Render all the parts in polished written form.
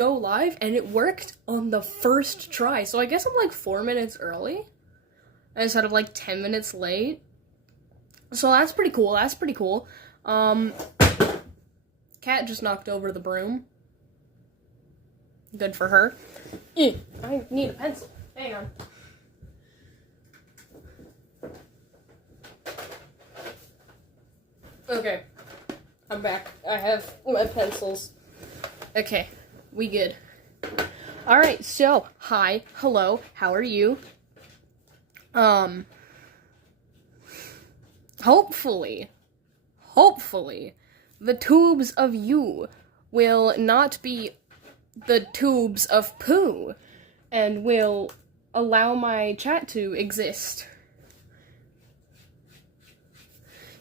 go live, and it worked on the first try. So I guess I'm like 4 minutes early instead of like 10 minutes late. So that's pretty cool. Cat just knocked over the broom. Good for her. I need a pencil. Hang on. Okay. I'm back. I have my pencils. Okay. We good. Alright, so, hi, hello, how are you? Hopefully, the tubes of you will not be the tubes of poo, and will allow my chat to exist.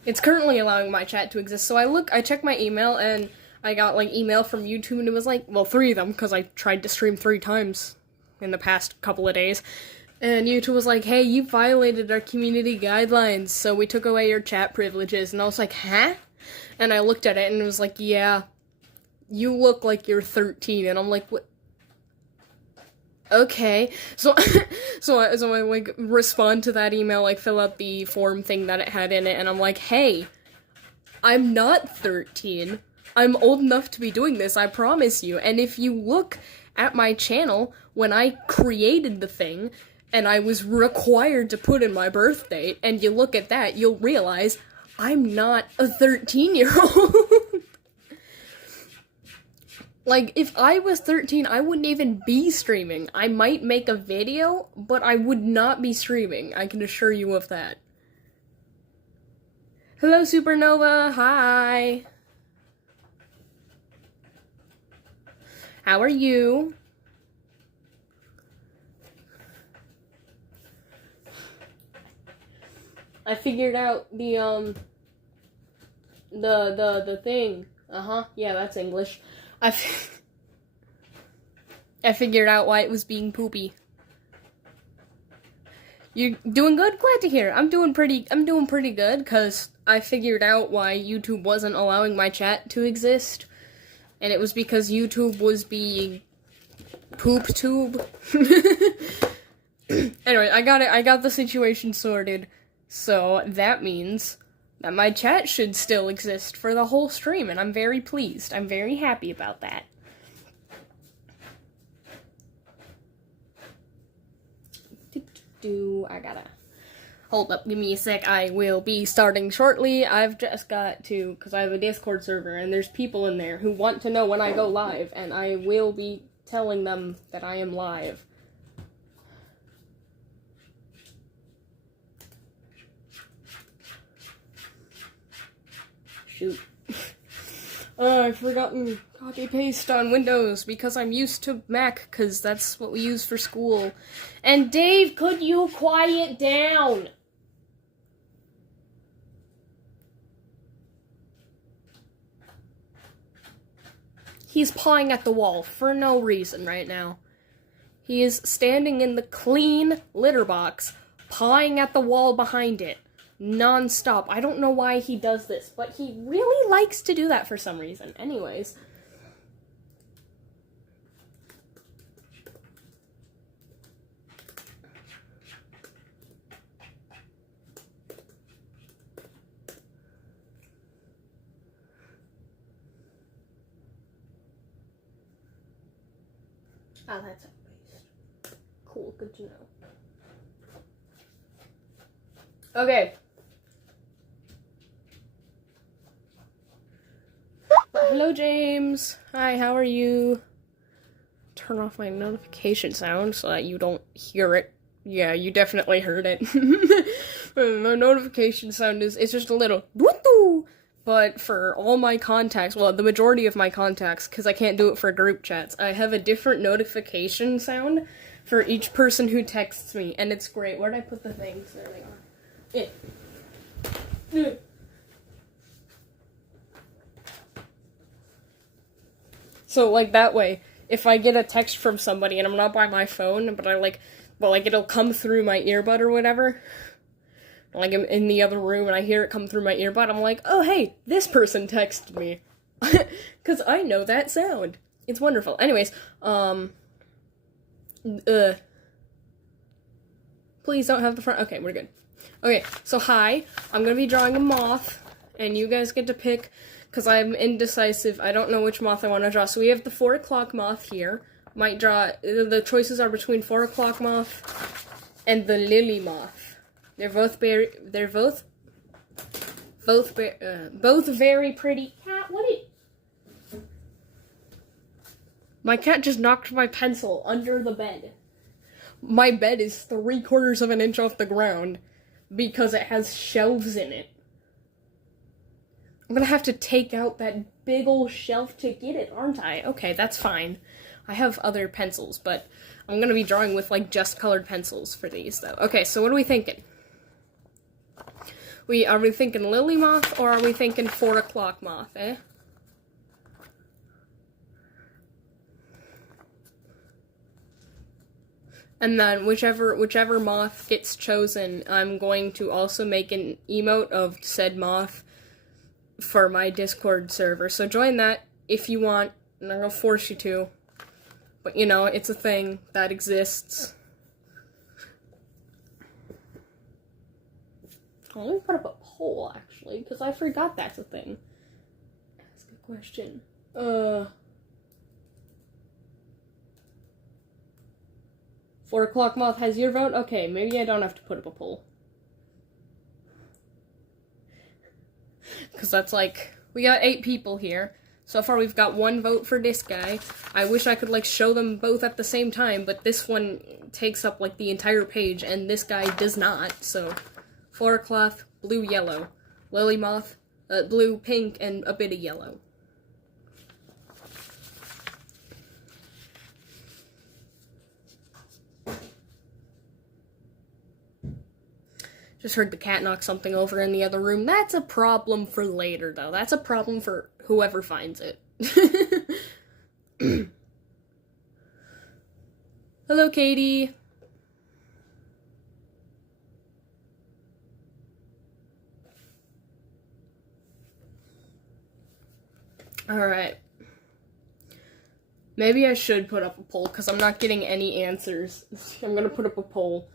It's currently allowing my chat to exist, so I check my email, and I got, like, email from YouTube, and it was, like, well, 3 of them, because I tried to stream 3 times in the past couple of days, and YouTube was like, hey, you violated our community guidelines, so we took away your chat privileges, and I was like, huh? And I looked at it, and it was like, yeah, you look like you're 13, and I'm like, what? Okay, so I like, respond to that email, like, fill out the form thing that it had in it, and I'm like, hey, I'm not 13, I'm old enough to be doing this, I promise you, and if you look at my channel, when I created the thing, and I was required to put in my birth date, and you look at that, you'll realize I'm not a 13-year-old. Like, if I was 13, I wouldn't even be streaming. I might make a video, but I would not be streaming, I can assure you of that. Hello, Supernova, hi! How are you? I figured out the thing. Yeah, that's English. I figured out why it was being poopy. You're doing good? Glad to hear. I'm doing pretty good, cause I figured out why YouTube wasn't allowing my chat to exist. And it was because YouTube was being poop tube. Anyway, I got the situation sorted. So that means that my chat should still exist for the whole stream, and I'm very pleased. I'm very happy about that. I gotta... Hold up, give me a sec. I will be starting shortly. I've just got to, because I have a Discord server, and there's people in there who want to know when I go live, and I will be telling them that I am live. Shoot. Oh, I've forgotten copy-paste on Windows, because I'm used to Mac, because that's what we use for school. And Dave, could you quiet down? He's pawing at the wall for no reason right now. He is standing in the clean litter box, pawing at the wall behind it, non-stop. I don't know why he does this, but he really likes to do that for some reason. Anyways. Oh, that's a waste. Cool, good to know. Okay. Hello, James. Hi, how are you? Turn off my notification sound so that you don't hear it. Yeah, you definitely heard it. My notification sound it's just a little doo-doo. But for all my contacts, well, the majority of my contacts, because I can't do it for group chats, I have a different notification sound for each person who texts me, and it's great. Where'd I put the things? There they are. So, like, that way, if I get a text from somebody and I'm not by my phone, but it'll come through my earbud or whatever, like, I'm in the other room and I hear it come through my earbud, I'm like, oh, hey, this person texted me. Because I know that sound. It's wonderful. Anyways, please don't have the front. Okay, we're good. Okay, so hi, I'm gonna be drawing a moth, and you guys get to pick, because I'm indecisive. I don't know which moth I want to draw. So we have the 4 o'clock moth here. Might draw, the choices are between 4 o'clock moth and the lily moth. They're both very pretty. Cat, what is... My cat just knocked my pencil under the bed. My bed is 3/4 of an inch off the ground because it has shelves in it. I'm gonna have to take out that big old shelf to get it, aren't I? Okay, that's fine. I have other pencils, but I'm gonna be drawing with, like, just colored pencils for these, though. Okay, so what are we thinking? Are we thinking lily moth, or are we thinking 4 o'clock moth, eh? And then whichever moth gets chosen, I'm going to also make an emote of said moth for my Discord server. So join that if you want. I'm not gonna force you to. But, you know, it's a thing that exists. Oh, let me put up a poll, actually, because I forgot that's a thing. Ask a question. 4 o'clock moth has your vote? Okay, maybe I don't have to put up a poll. Because that's like, we got 8 people here. So far we've got 1 vote for this guy. I wish I could, like, show them both at the same time, but this one takes up, like, the entire page, and this guy does not, so... 4 o'clock, blue, yellow. Lily moth, blue, pink, and a bit of yellow. Just heard the cat knock something over in the other room. That's a problem for later, though. That's a problem for whoever finds it. Hello, Katie. Alright. Maybe I should put up a poll, because I'm not getting any answers. I'm gonna put up a poll.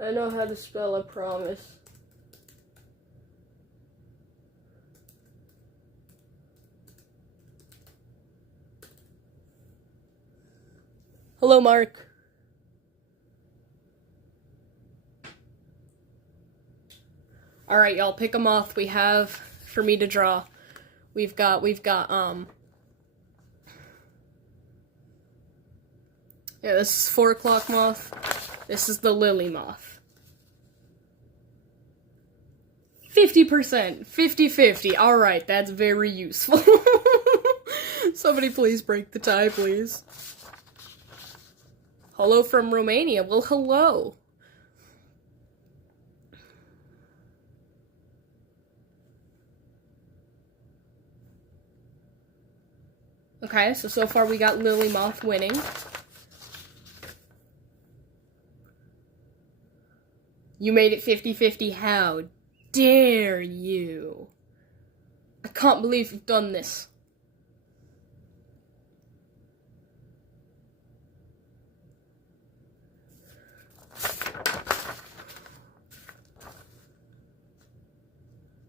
I know how to spell, I promise. Hello, Mark. Alright, y'all, pick a moth we have for me to draw. We've got, yeah, this is 4 o'clock moth. This is the lily moth. 50%, 50-50. Alright, that's very useful. Somebody please break the tie, please. Hello from Romania. Well, hello. Okay, so far we got Lily Moth winning. You made it 50-50. How dare you? I can't believe you've done this.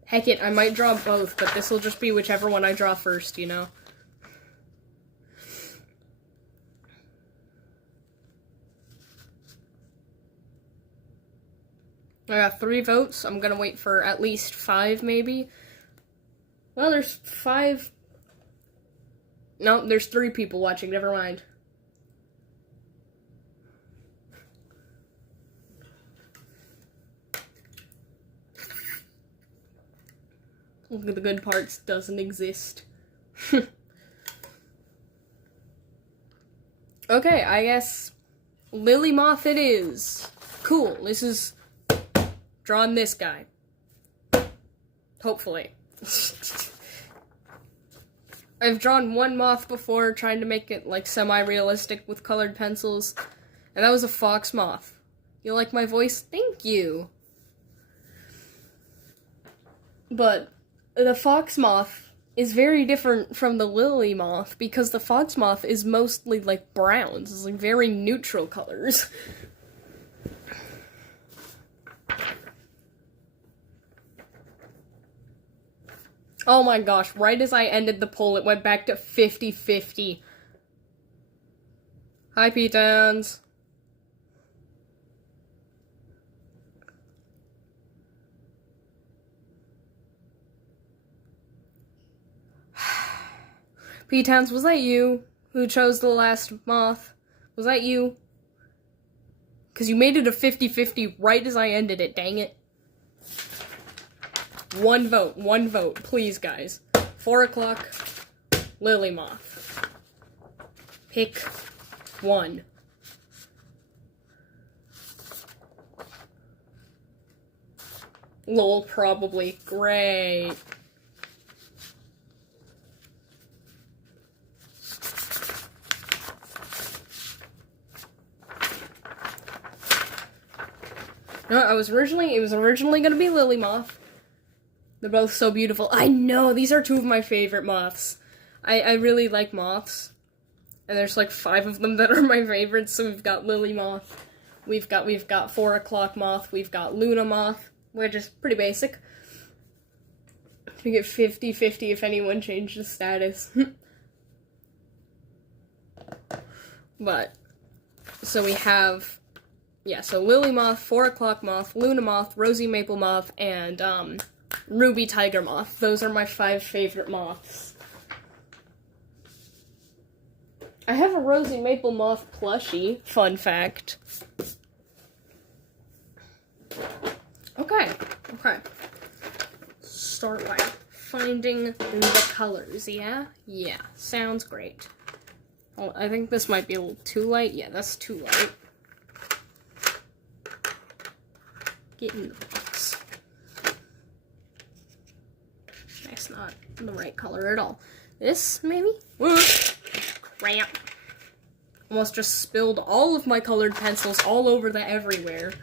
Heck it, I might draw both, but this will just be whichever one I draw first, you know? I got 3 votes. I'm gonna wait for at least 5, maybe. Well, there's 5. No, there's 3 people watching. Never mind. Look at the good parts doesn't exist. Okay, I guess Lily Moth it is. Cool. This is drawing this guy. Hopefully. I've drawn one moth before, trying to make it, like, semi-realistic with colored pencils, and that was a fox moth. You like my voice? Thank you! But the fox moth is very different from the lily moth, because the fox moth is mostly, like, browns. It's, like, very neutral colors. Oh my gosh, right as I ended the poll, it went back to 50-50. Hi, P-Towns. P-Towns, was that you who chose the last moth? Was that you? Because you made it a 50-50 right as I ended it, dang it. One vote, please, guys. 4 o'clock, lily moth. Pick one. Lol, probably. Great. No, it was originally gonna be lily moth. They're both so beautiful. I know, these are two of my favorite moths. I really like moths. And there's like 5 of them that are my favorites. So we've got lily moth, we've got 4 o'clock moth, we've got Luna moth, which is pretty basic. We get 50-50 if anyone changes status. But, so we have, yeah, so lily moth, 4 o'clock moth, Luna moth, rosy maple moth, and, ruby tiger moth. Those are my 5 favorite moths. I have a rosy maple moth plushie, fun fact. Okay. Start by finding the colors, yeah? Yeah, sounds great. Oh, I think this might be a little too light. Yeah, that's too light. Get in the box. That's not the right color at all. This, maybe? Whoa. Crap. Almost just spilled all of my colored pencils all over the everywhere.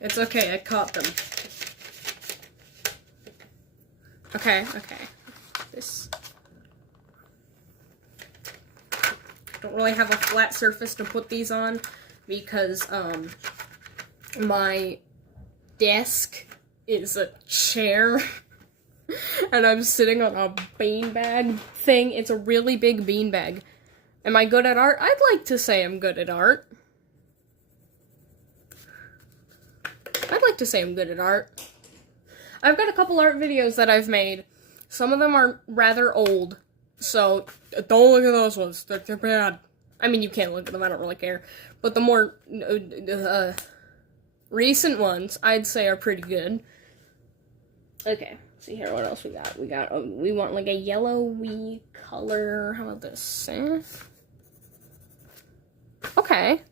It's okay, I caught them. Okay. This. Don't really have a flat surface to put these on because, my desk is a chair. And I'm sitting on a beanbag thing. It's a really big beanbag. Am I good at art? I'd like to say I'm good at art. I've got a couple art videos that I've made. Some of them are rather old, so don't look at those ones. They're bad. I mean, you can't look at them, I don't really care. But the more recent ones, I'd say are pretty good. Okay, see here, what else we got? We want like a yellowy color. How about this? Okay.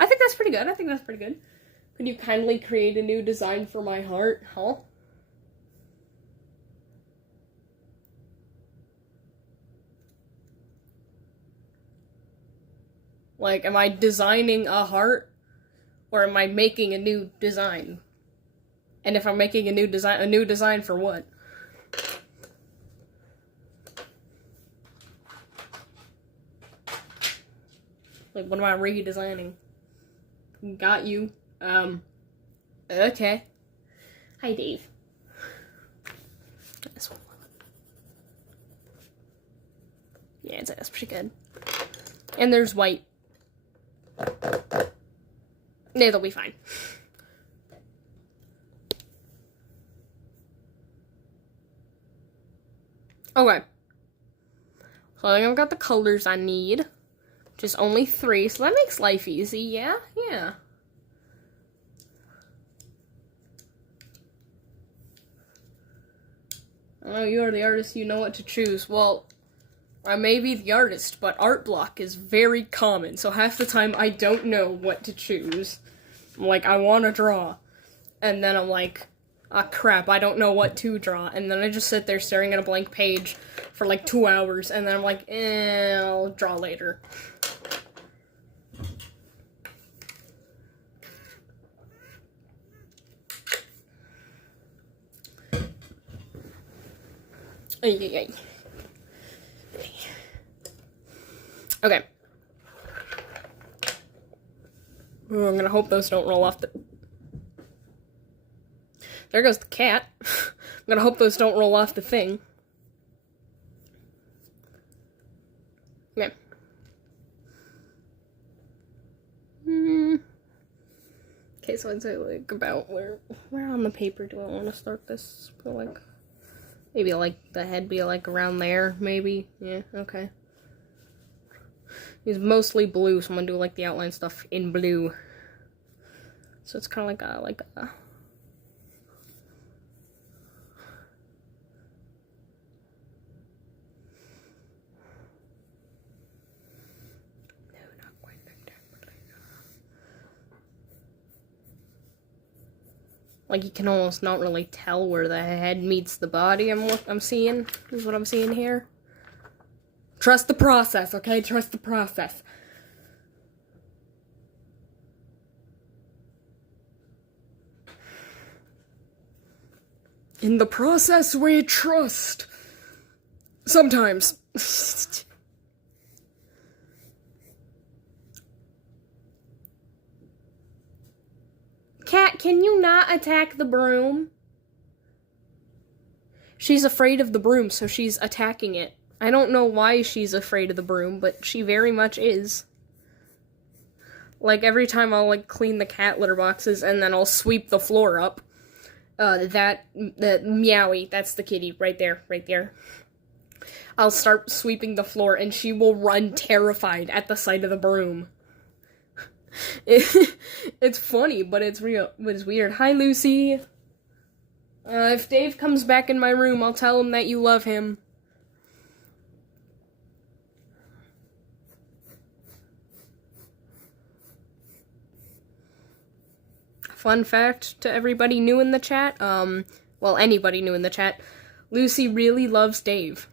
I think that's pretty good. Could you kindly create a new design for my heart, huh? Like, am I designing a heart? Or am I making a new design? And if I'm making a new design for what? Like, what am I redesigning? Got you. Okay. Hi, Dave. This one. Yeah, that's pretty good. And there's white. Yeah, they'll be fine. Okay. So I think I've got the colors I need. Which is only 3, so that makes life easy, yeah? Yeah. Oh, you are the artist, you know what to choose. Well, I may be the artist, but art block is very common, so half the time I don't know what to choose. I'm like, I want to draw. And then I'm like, ah, crap, I don't know what to draw. And then I just sit there staring at a blank page for like 2 hours, and then I'm like, I'll draw later. Okay. Ooh, I'm gonna hope those don't roll off the... There goes the cat. I'm gonna hope those don't roll off the thing. Okay. Okay, so I'd say, like, about where on the paper do I want to start this? But, like, maybe, like, the head be, like, around there, maybe? Yeah, okay. He's mostly blue, so I'm gonna do, like, the outline stuff in blue. So it's kind of like a... Like, you can almost not really tell where the head meets the body, I'm seeing, is what I'm seeing here. Trust the process, okay? Trust the process. In the process, we trust. Sometimes. Cat, can you not attack the broom? She's afraid of the broom, so she's attacking it. I don't know why she's afraid of the broom, but she very much is. Like, every time I'll, like, clean the cat litter boxes, and then I'll sweep the floor up. That Meowie, that's the kitty, right there. I'll start sweeping the floor, and she will run terrified at the sight of the broom. It's funny, but it's real. But it's weird. Hi, Lucy. If Dave comes back in my room, I'll tell him that you love him. Fun fact to everybody new in the chat, well, anybody new in the chat, Lucy really loves Dave.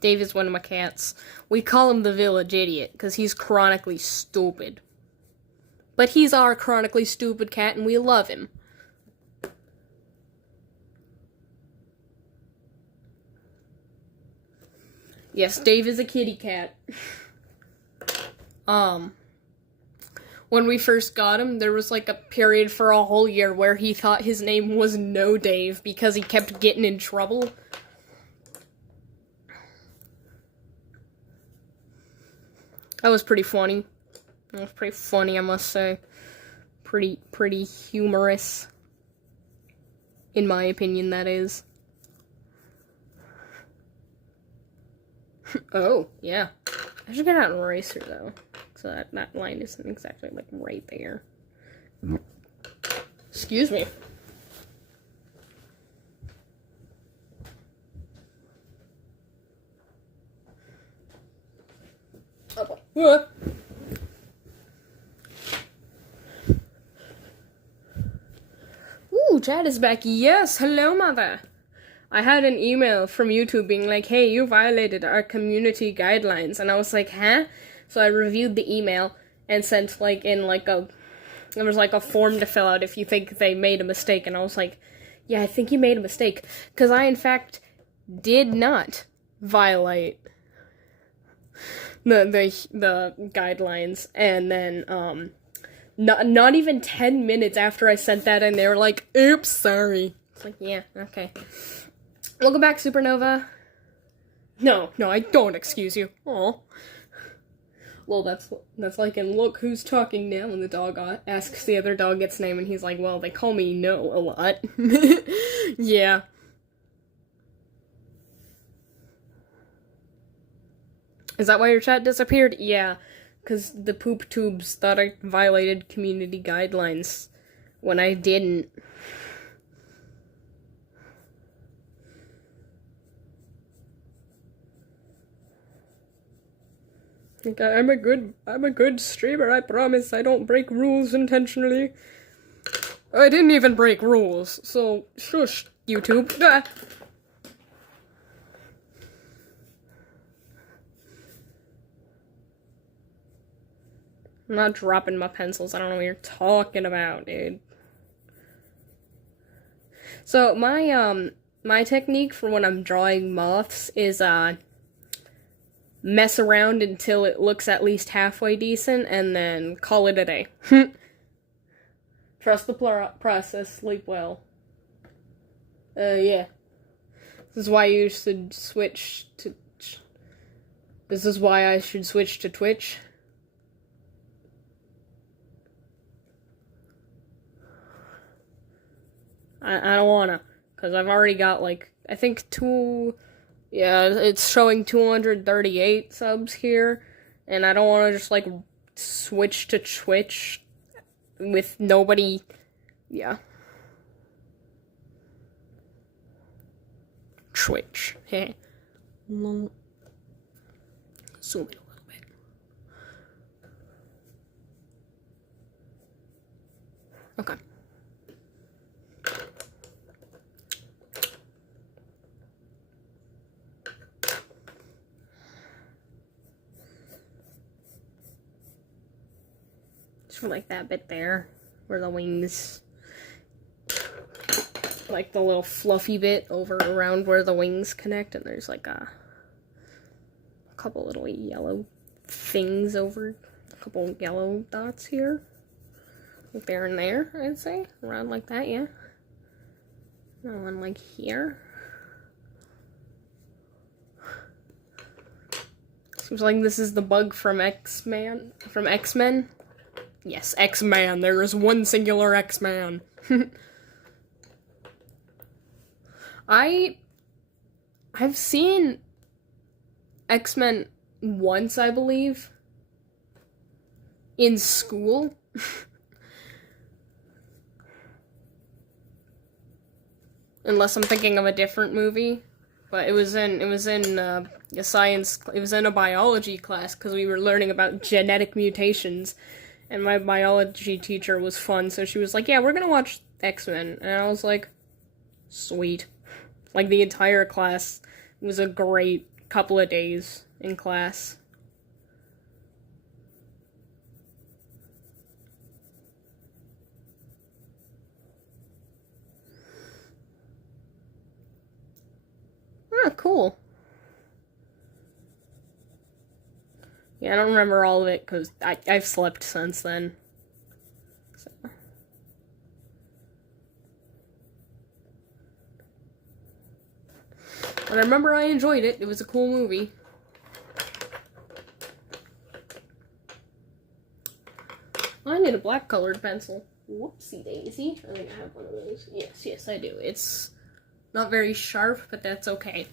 Dave is one of my cats. We call him the village idiot, because he's chronically stupid. But he's our chronically stupid cat, and we love him. Yes, Dave is a kitty cat. When we first got him, there was like a period for a whole year where he thought his name was No Dave because he kept getting in trouble. That was pretty funny. That was pretty funny, I must say. Pretty humorous. In my opinion, that is. Oh, yeah. I should get out an eraser, though. So that line isn't exactly, like, right there. Excuse me. Oh. Ooh, Chad is back. Yes, hello, mother. I had an email from YouTube being like, hey, you violated our community guidelines. And I was like, huh? So I reviewed the email and sent, like, in, like, there was, like, a form to fill out if you think they made a mistake. And I was like, yeah, I think you made a mistake. Because I, in fact, did not violate the guidelines. And then, not even 10 minutes after I sent that in, they were like, oops, sorry. It's like, yeah, okay. Welcome back, Supernova. No, I don't excuse you. Aw. Well, that's like in Look Who's Talking Now, and the dog asks the other dog its name, and he's like, well, they call me No a lot. Yeah. Is that why your chat disappeared? Yeah, because the poop tubes thought I violated community guidelines when I didn't. Like, I'm a good streamer, I promise. I don't break rules intentionally. I didn't even break rules, so shush, YouTube. Ah. I'm not dropping my pencils. I don't know what you're talking about, dude. So my technique for when I'm drawing moths is mess around until it looks at least halfway decent, and then call it a day. Trust the process, sleep well. Yeah. This is why you should switch to... This is why I should switch to Twitch. I don't wanna, because I've already got, like, I think yeah, it's showing 238 subs here, and I don't want to just, like, switch to Twitch with nobody, yeah. Twitch, hey. Zoom in a little bit. Okay. Just for, like, that bit there, where the wings, like, the little fluffy bit over around where the wings connect, and there's, like, a couple little yellow things over, a couple yellow dots here. Like there and there, I'd say. Around like that, yeah. And one like here. Seems like this is the bug from X-Men. Yes, X-Man. There is one singular X-Man. I've seen X-Men once, I believe. In school. Unless I'm thinking of a different movie. But it was in a biology class, because we were learning about genetic mutations, and my biology teacher was fun, so she was like, yeah, we're gonna watch X-Men, and I was like, sweet. Like, the entire class was a great couple of days in class. Ah, cool. Yeah, I don't remember all of it, because I've slept since then. So. But I remember I enjoyed it. It was a cool movie. I need a black colored pencil. Whoopsie daisy. I think I have one of those. Yes, I do. It's not very sharp, but that's okay.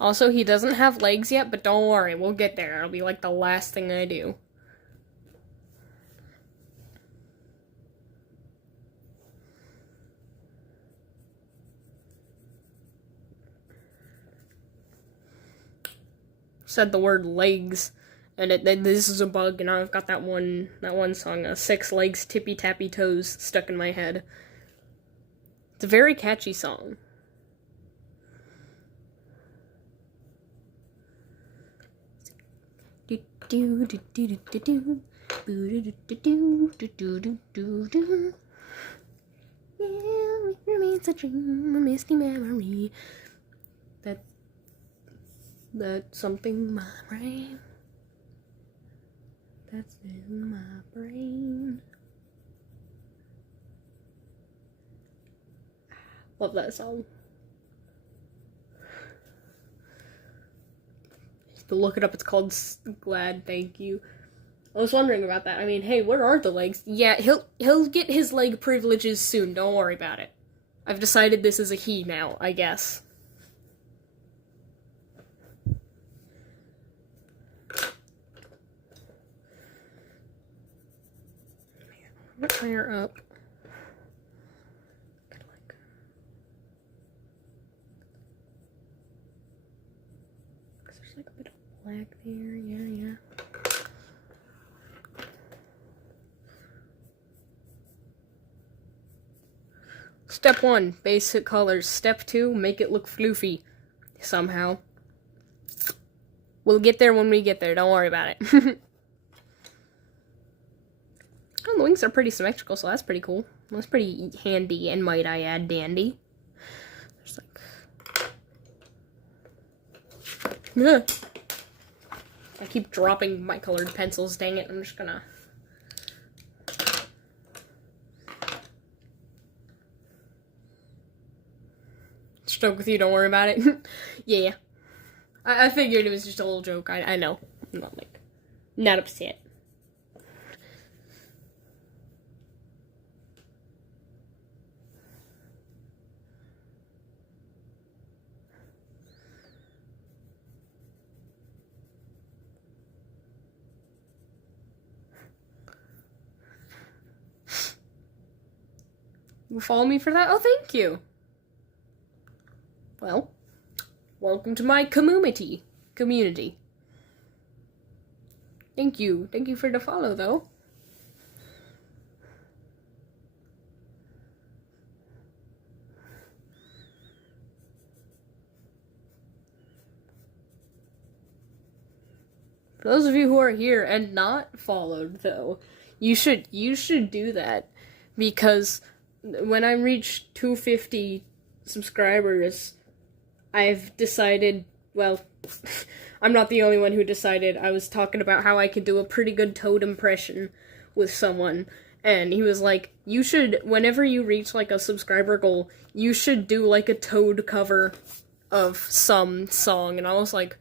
Also, he doesn't have legs yet, but don't worry, we'll get there. It'll be like the last thing I do. Said the word legs, and this is a bug, and I've got that one song, 6 legs, tippy tappy toes, stuck in my head. It's a very catchy song. Yeah, it remains a dream, a misty memory. That's something in my brain. That's in my brain. Love that song. To look it up, it's called Glad Thank You. I was wondering about that. I mean, hey, where are the legs? Yeah, he'll get his leg privileges soon. Don't worry about it. I've decided this is a he now, I guess. I'm gonna higher up. there, yeah. Step 1, basic colors. Step 2, make it look floofy. Somehow. We'll get there when we get there, don't worry about it. Oh, the wings are pretty symmetrical, so that's pretty cool. That's pretty handy, and might I add, dandy. There's like... I keep dropping my colored pencils, dang it, I'm just gonna... Joke with you, don't worry about it. Yeah. I figured it was just a little joke. I know. I'm not, like, not upset. You follow me for that? Oh, thank you. Well, welcome to my community. Thank you. Thank you for the follow, though. For those of you who are here and not followed, though, you should do that, because when I reach 250 subscribers, I've decided, well, I'm not the only one who decided. I was talking about how I could do a pretty good Toad impression with someone, and he was like, you should, whenever you reach, like, a subscriber goal, you should do, like, a Toad cover of some song, and I was like,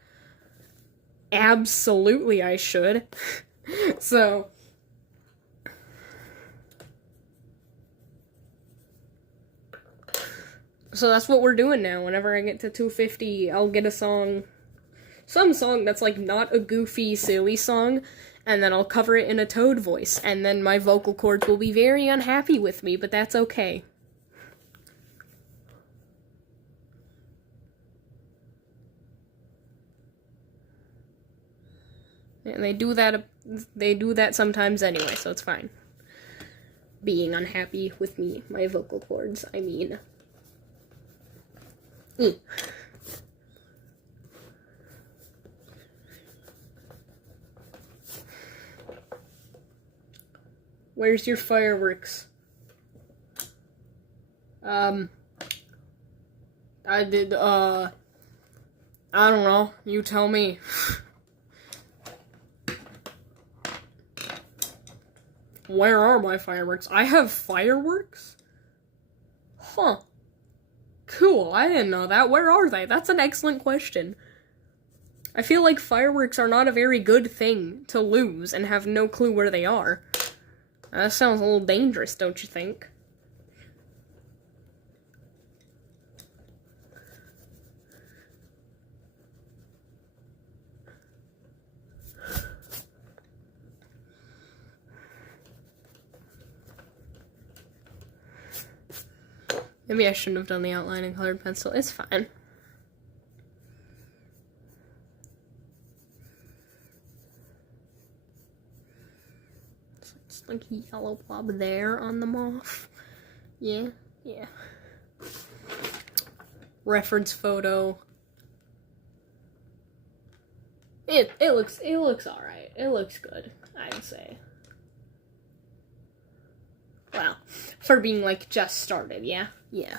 absolutely I should. So... So that's what we're doing now. Whenever I get to 250, I'll get a song, some song that's like not a goofy, silly song, and then I'll cover it in a Toad voice, and then my vocal cords will be very unhappy with me, but that's okay. And they do that sometimes anyway, so it's fine. Being unhappy with me, my vocal cords, I mean. Where's your fireworks? I don't know. You tell me. Where are my fireworks? I have fireworks? Huh. Cool, I didn't know that. Where are they? That's an excellent question. I feel like fireworks are not a very good thing to lose and have no clue where they are. That sounds a little dangerous, don't you think? Maybe I shouldn't have done the outline in colored pencil. It's fine. It's like a yellow blob there on the moth. Yeah. Reference photo. It looks alright. It looks good, I'd say. Well, for being, like, just started, yeah? Yeah.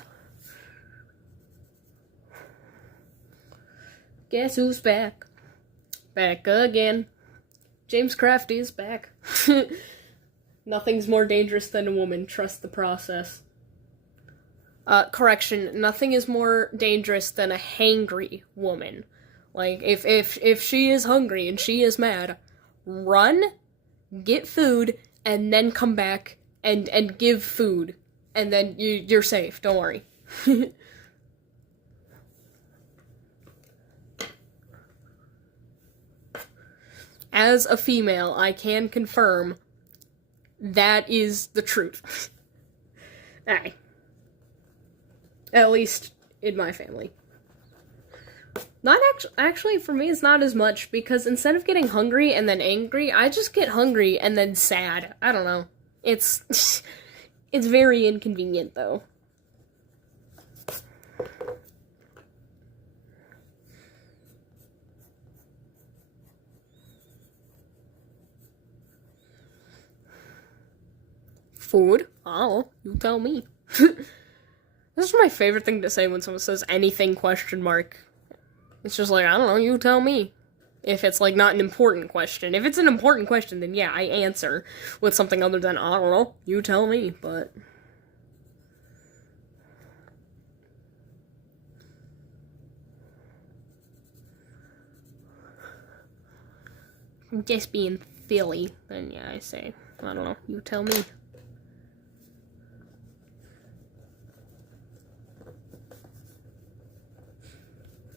Guess who's back? Back again. James Craft is back. Nothing's more dangerous than a woman. Trust the process. Correction. Nothing is more dangerous than a hangry woman. Like, if she is hungry and she is mad, run, get food, and then come back and give food, and then you're safe, don't worry. As a female, I can confirm that is the truth. Aye. At least in my family. Not actually for me it's not as much, because instead of getting hungry and then angry, I just get hungry and then sad. I don't know. It's it's very inconvenient though. Food? Oh, you tell me. This is my favorite thing to say when someone says anything question mark. It's just like, I don't know, you tell me. If it's, like, not an important question. If it's an important question, then yeah, I answer with something other than, I don't know, you tell me, but... I'm just being silly, then yeah, I say, I don't know, you tell me.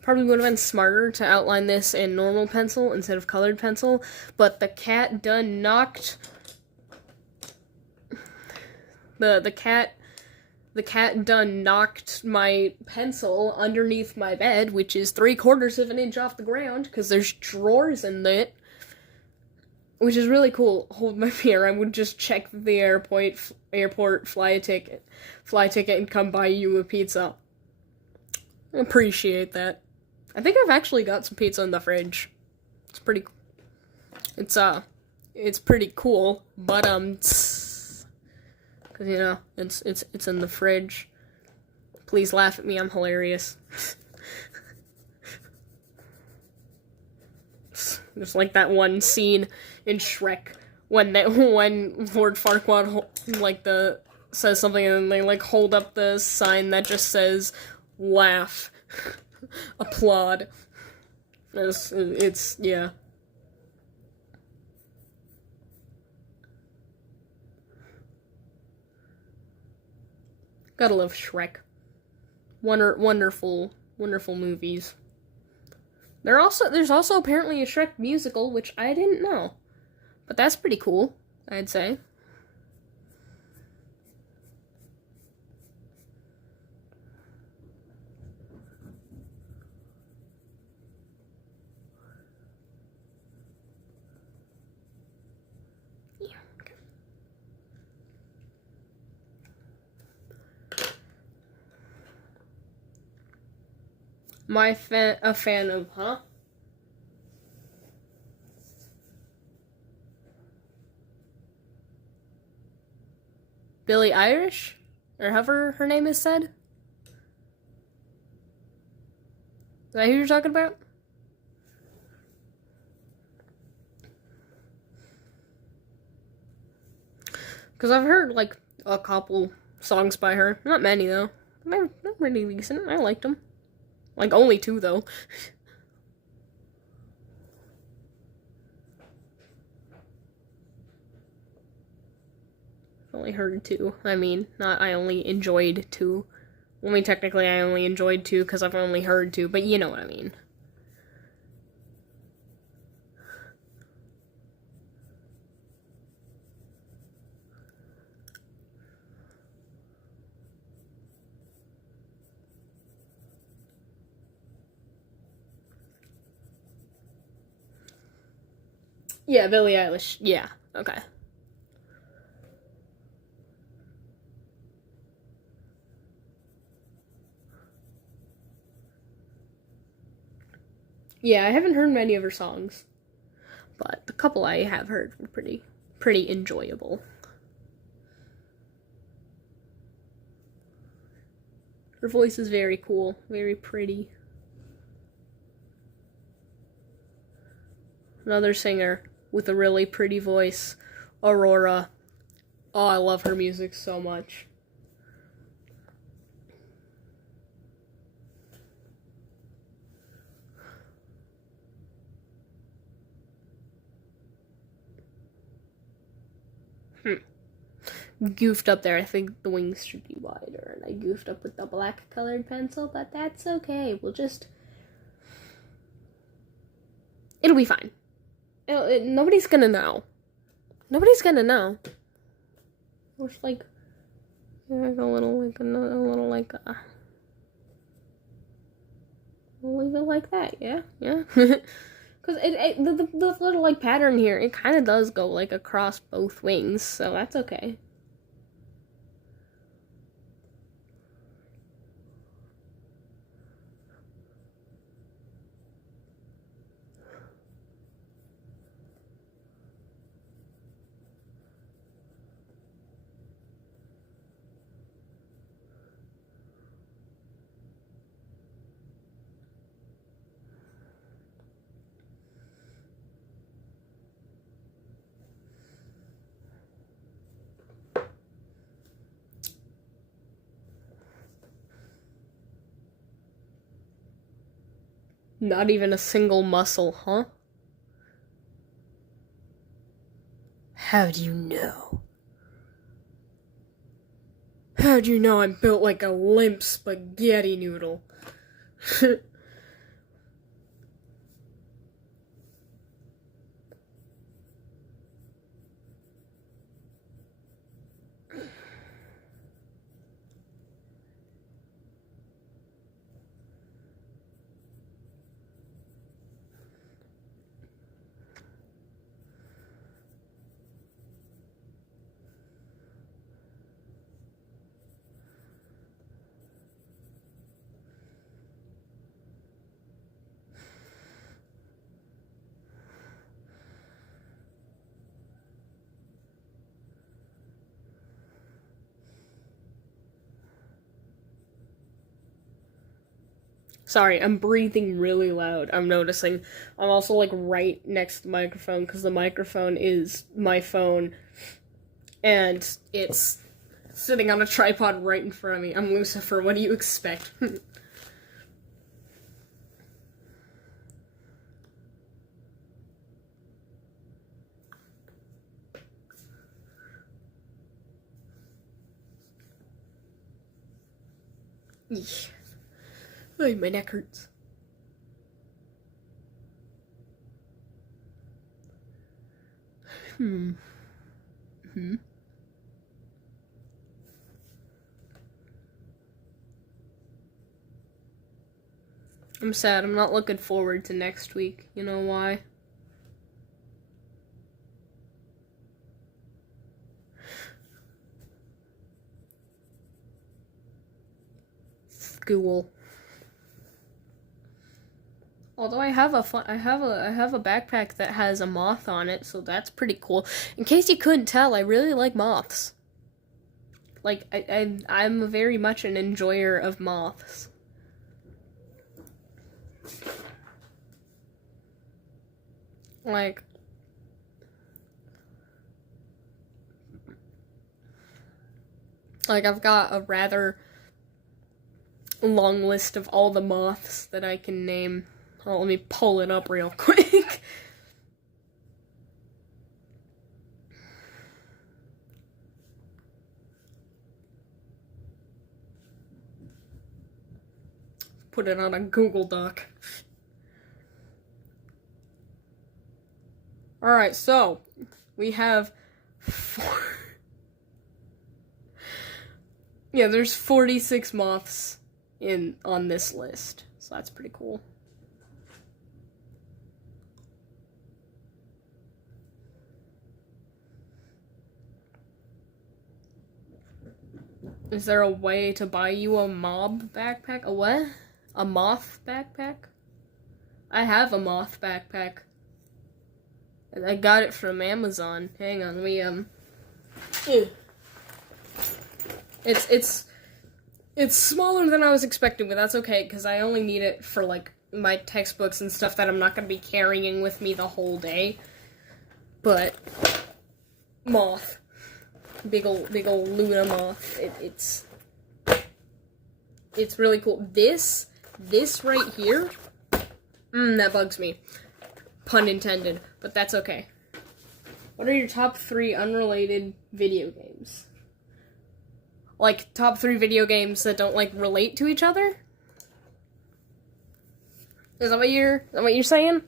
Probably would have been smarter to outline this in normal pencil instead of colored pencil, but the cat done knocked the cat done knocked my pencil underneath my bed, which is 3/4 of an inch off the ground, because there's drawers in it, which is really cool. Hold my beer. I would just check the airport fly ticket, and come buy you a pizza. I appreciate that. I think I've actually got some pizza in the fridge. It's pretty cool, but cause you know, it's in the fridge. Please laugh at me, I'm hilarious. Just like that one scene in Shrek when Lord Farquaad says something and they like hold up the sign that just says laugh. Applaud. It's yeah. Gotta love Shrek. Wonderful movies. There's also apparently a Shrek musical, which I didn't know. But that's pretty cool, I'd say. A fan of, huh? Billie Eilish? Or however her name is said? Is that who you're talking about? Because I've heard, like, a couple songs by her. Not many, though. They're pretty decent. I liked them. Like, only 2, though. Only heard 2. I mean, not I only enjoyed 2. I mean, technically I only enjoyed 2 because I've only heard 2, but you know what I mean. Yeah, Billie Eilish. Yeah, okay. Yeah, I haven't heard many of her songs, but the couple I have heard were pretty enjoyable. Her voice is very cool, very pretty. Another singer with a really pretty voice, Aurora. Oh, I love her music so much. Goofed up there. I think the wings should be wider, and I goofed up with the black colored pencil, but that's okay. It'll be fine. Nobody's gonna know. Nobody's gonna know. It's like, a little We'll leave it like that, yeah? Because the little, like, pattern here, it kind of does go, like, across both wings, so that's okay. Not even a single muscle, huh? How do you know? How do you know I'm built like a limp spaghetti noodle? Sorry, I'm breathing really loud. I'm noticing. I'm also, like, right next to the microphone because the microphone is my phone and it's sitting on a tripod right in front of me. I'm Lucifer. What do you expect? Eesh. Oh, my neck hurts. I'm sad. I'm not looking forward to next week. You know why? School. Although I have a backpack that has a moth on it, so that's pretty cool. In case you couldn't tell, I really like moths. Like, I'm very much an enjoyer of moths. Like, I've got a rather long list of all the moths that I can name. Oh, let me pull it up real quick. Put it on a Google Doc. Alright, so we have yeah, there's 46 moths on this list. So that's pretty cool. Is there a way to buy you a mob backpack? A what? A moth backpack? I have a moth backpack. And I got it from Amazon. Hang on, It's smaller than I was expecting, but that's okay, because I only need it for, like, my textbooks and stuff that I'm not going to be carrying with me the whole day. But, moth. Big ol' Luna moth. It's really cool. This right here, that bugs me. Pun intended, but that's okay. What are your top 3 unrelated video games? Like, top 3 video games that don't, like, relate to each other? Is that what you're saying?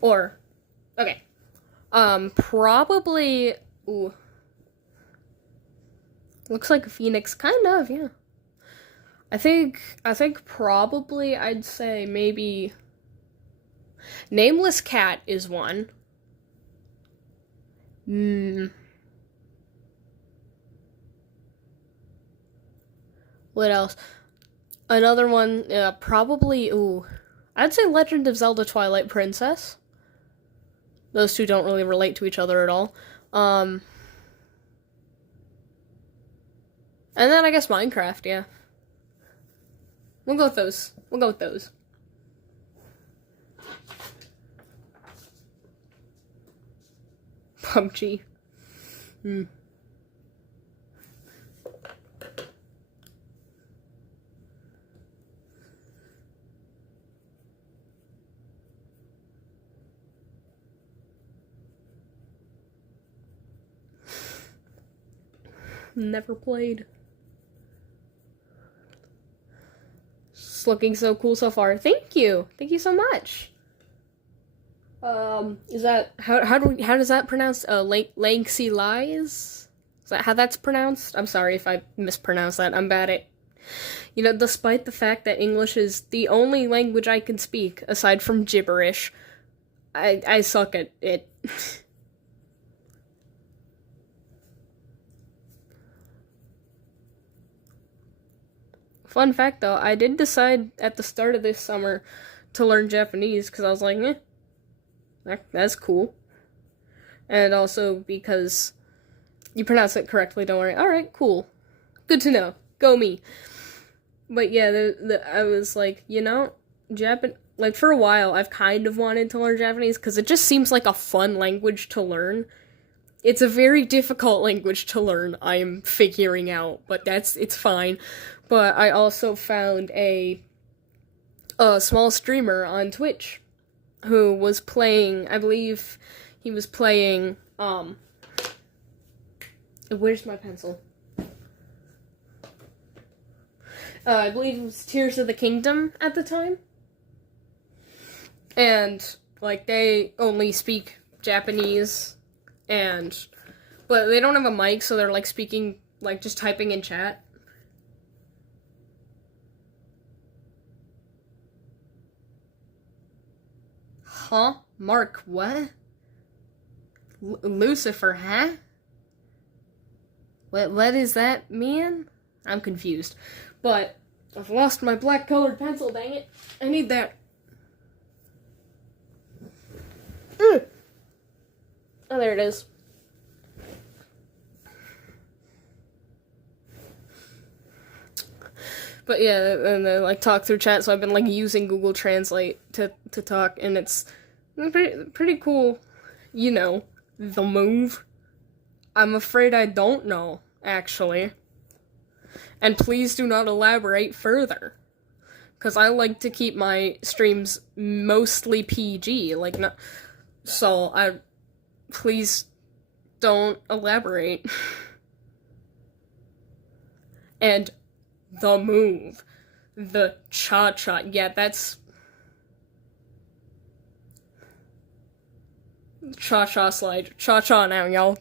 Or, okay. Probably, Looks like a phoenix, kind of, yeah. I think probably I'd say maybe nameless cat is one. What else? Another one, probably, I'd say Legend of Zelda Twilight Princess. Those two don't really relate to each other at all. And then I guess Minecraft, yeah. We'll go with those. PUBG. Never played. It's looking so cool so far. Thank you so much. Is that how does that pronounce? Lanxi Lies? Is that how that's pronounced? I'm sorry if I mispronounced that. I'm bad at. Despite the fact that English is the only language I can speak aside from gibberish, I suck at it. Fun fact though, I did decide at the start of this summer to learn Japanese because I was like, that's cool. And also because you pronounce it correctly, don't worry. Alright, cool. Good to know. Go me. But yeah, I was like, for a while I've kind of wanted to learn Japanese because it just seems like a fun language to learn. It's a very difficult language to learn, I'm figuring out, but it's fine. But I also found a small streamer on Twitch who was playing, I believe he was playing, where's my pencil? I believe it was Tears of the Kingdom at the time. And, they only speak Japanese, but they don't have a mic, so they're, speaking, just typing in chat. Huh? Mark, what? Lucifer, huh? What does that mean? I'm confused. But I've lost my black colored pencil, dang it. I need that. Oh, there it is. But yeah, and they talk through chat, so I've been using Google Translate to talk, and it's pretty cool. The move. I'm afraid I don't know, actually. And please do not elaborate further. Because I like to keep my streams mostly PG, so please don't elaborate. And the move. The cha-cha. Yeah, that's... Cha-cha slide. Cha-cha now, y'all.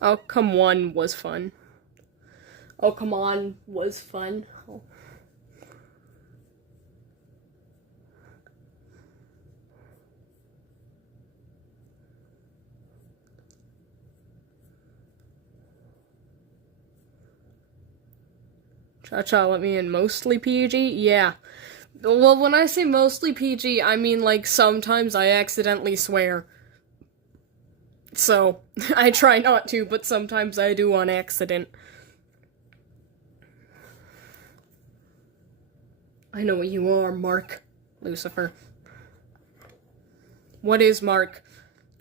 Oh, come on was fun. Oh, come on was fun. Oh. Cha-cha let me in mostly PG? Yeah. Well, when I say mostly PG, I mean, sometimes I accidentally swear. So, I try not to, but sometimes I do on accident. I know what you are, Mark. Lucifer. What is Mark?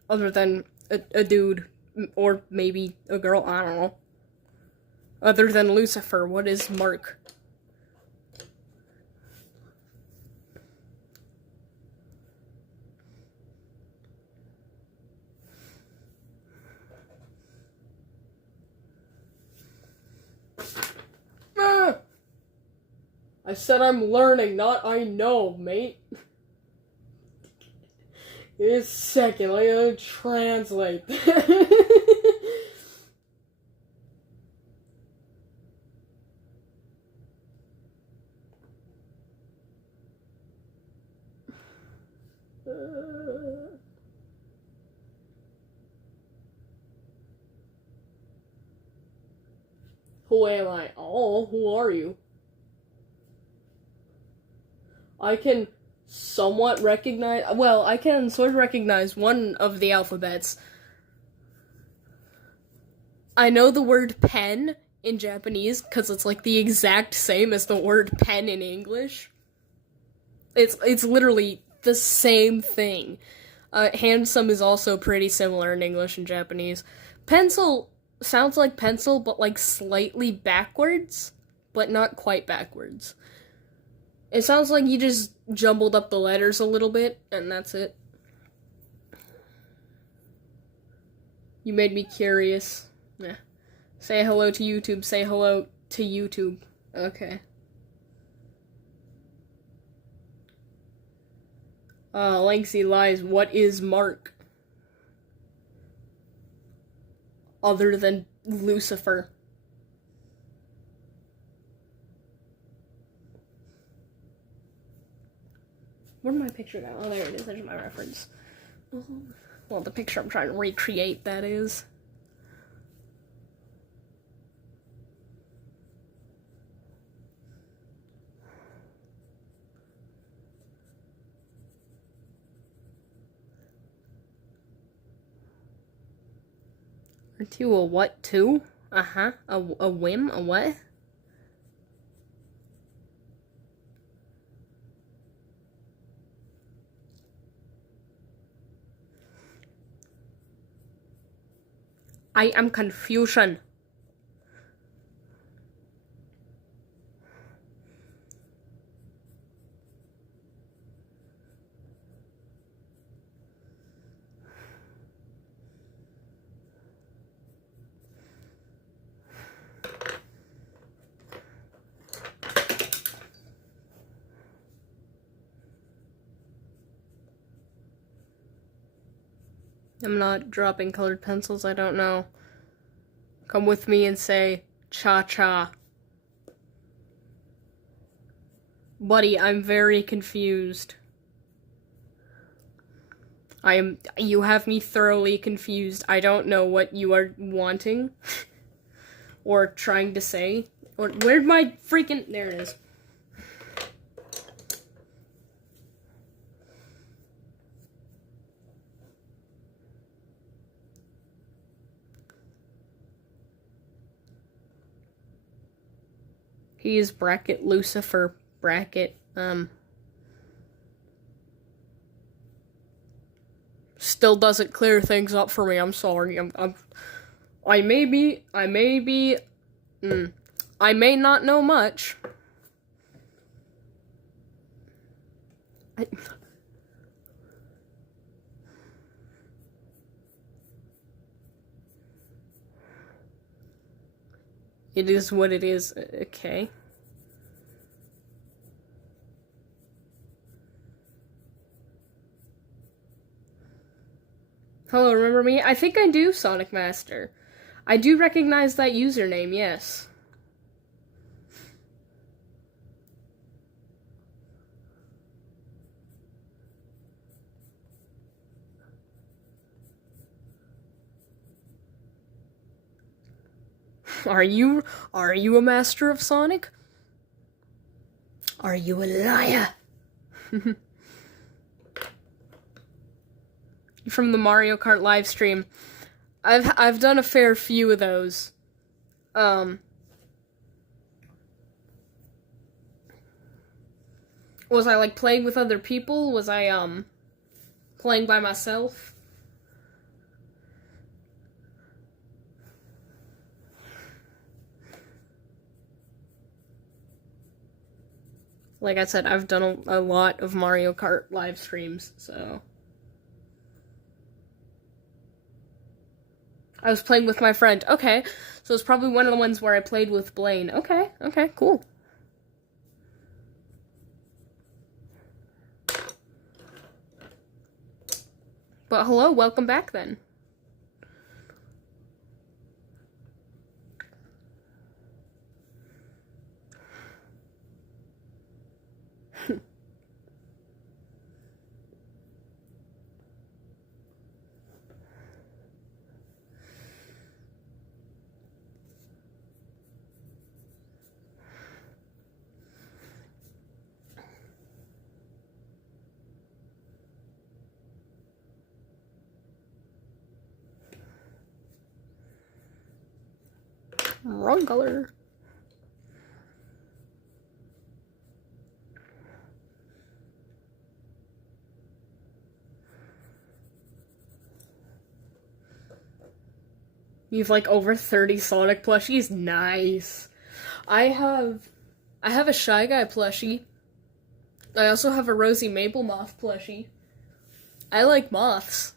Other than a dude, or maybe a girl, I don't know. Other than Lucifer, what is Mark? Ah! I said I'm learning, not I know, mate. Give me a second, let me translate. Who am I? Oh, who are you? I can somewhat recognize, well, I can sort of recognize one of the alphabets. I know the word pen in Japanese, because it's like the exact same as the word pen in English. It's literally the same thing. Handsome is also pretty similar in English and Japanese. Pencil sounds like pencil, but like slightly backwards, but not quite backwards. It sounds like you just jumbled up the letters a little bit, and that's it. You made me curious. Yeah. Say hello to YouTube. Say hello to YouTube. Okay. Lengthy lies. What is Mark? Other than Lucifer. Where'd my picture go? Oh, there it is. There's my reference. Well, the picture I'm trying to recreate, that is. Are you a what, too? Uh-huh. A whim? A what? I am confusion. I'm not dropping colored pencils, I don't know. Come with me and say, cha-cha. Buddy, I'm very confused. You have me thoroughly confused. I don't know what you are wanting. Or trying to say. Or, where'd my freaking, there it is. He is bracket Lucifer bracket, still doesn't clear things up for me. I'm sorry. I may not know much. It is what it is. Okay. Hello, remember me? I think I do, Sonic Master. I do recognize that username, yes. Are you a master of Sonic? Are you a liar? From the Mario Kart live stream. I've done a fair few of those. Was I like playing with other people? Was I playing by myself? Like I said, I've done a lot of Mario Kart live streams, so. I was playing with my friend. Okay, so it's probably one of the ones where I played with Blaine. Okay, cool. But hello, welcome back then. Wrong color. You've like over 30 Sonic plushies? Nice. I have a Shy Guy plushie. I also have a Rosie Maple Moth plushie. I like moths.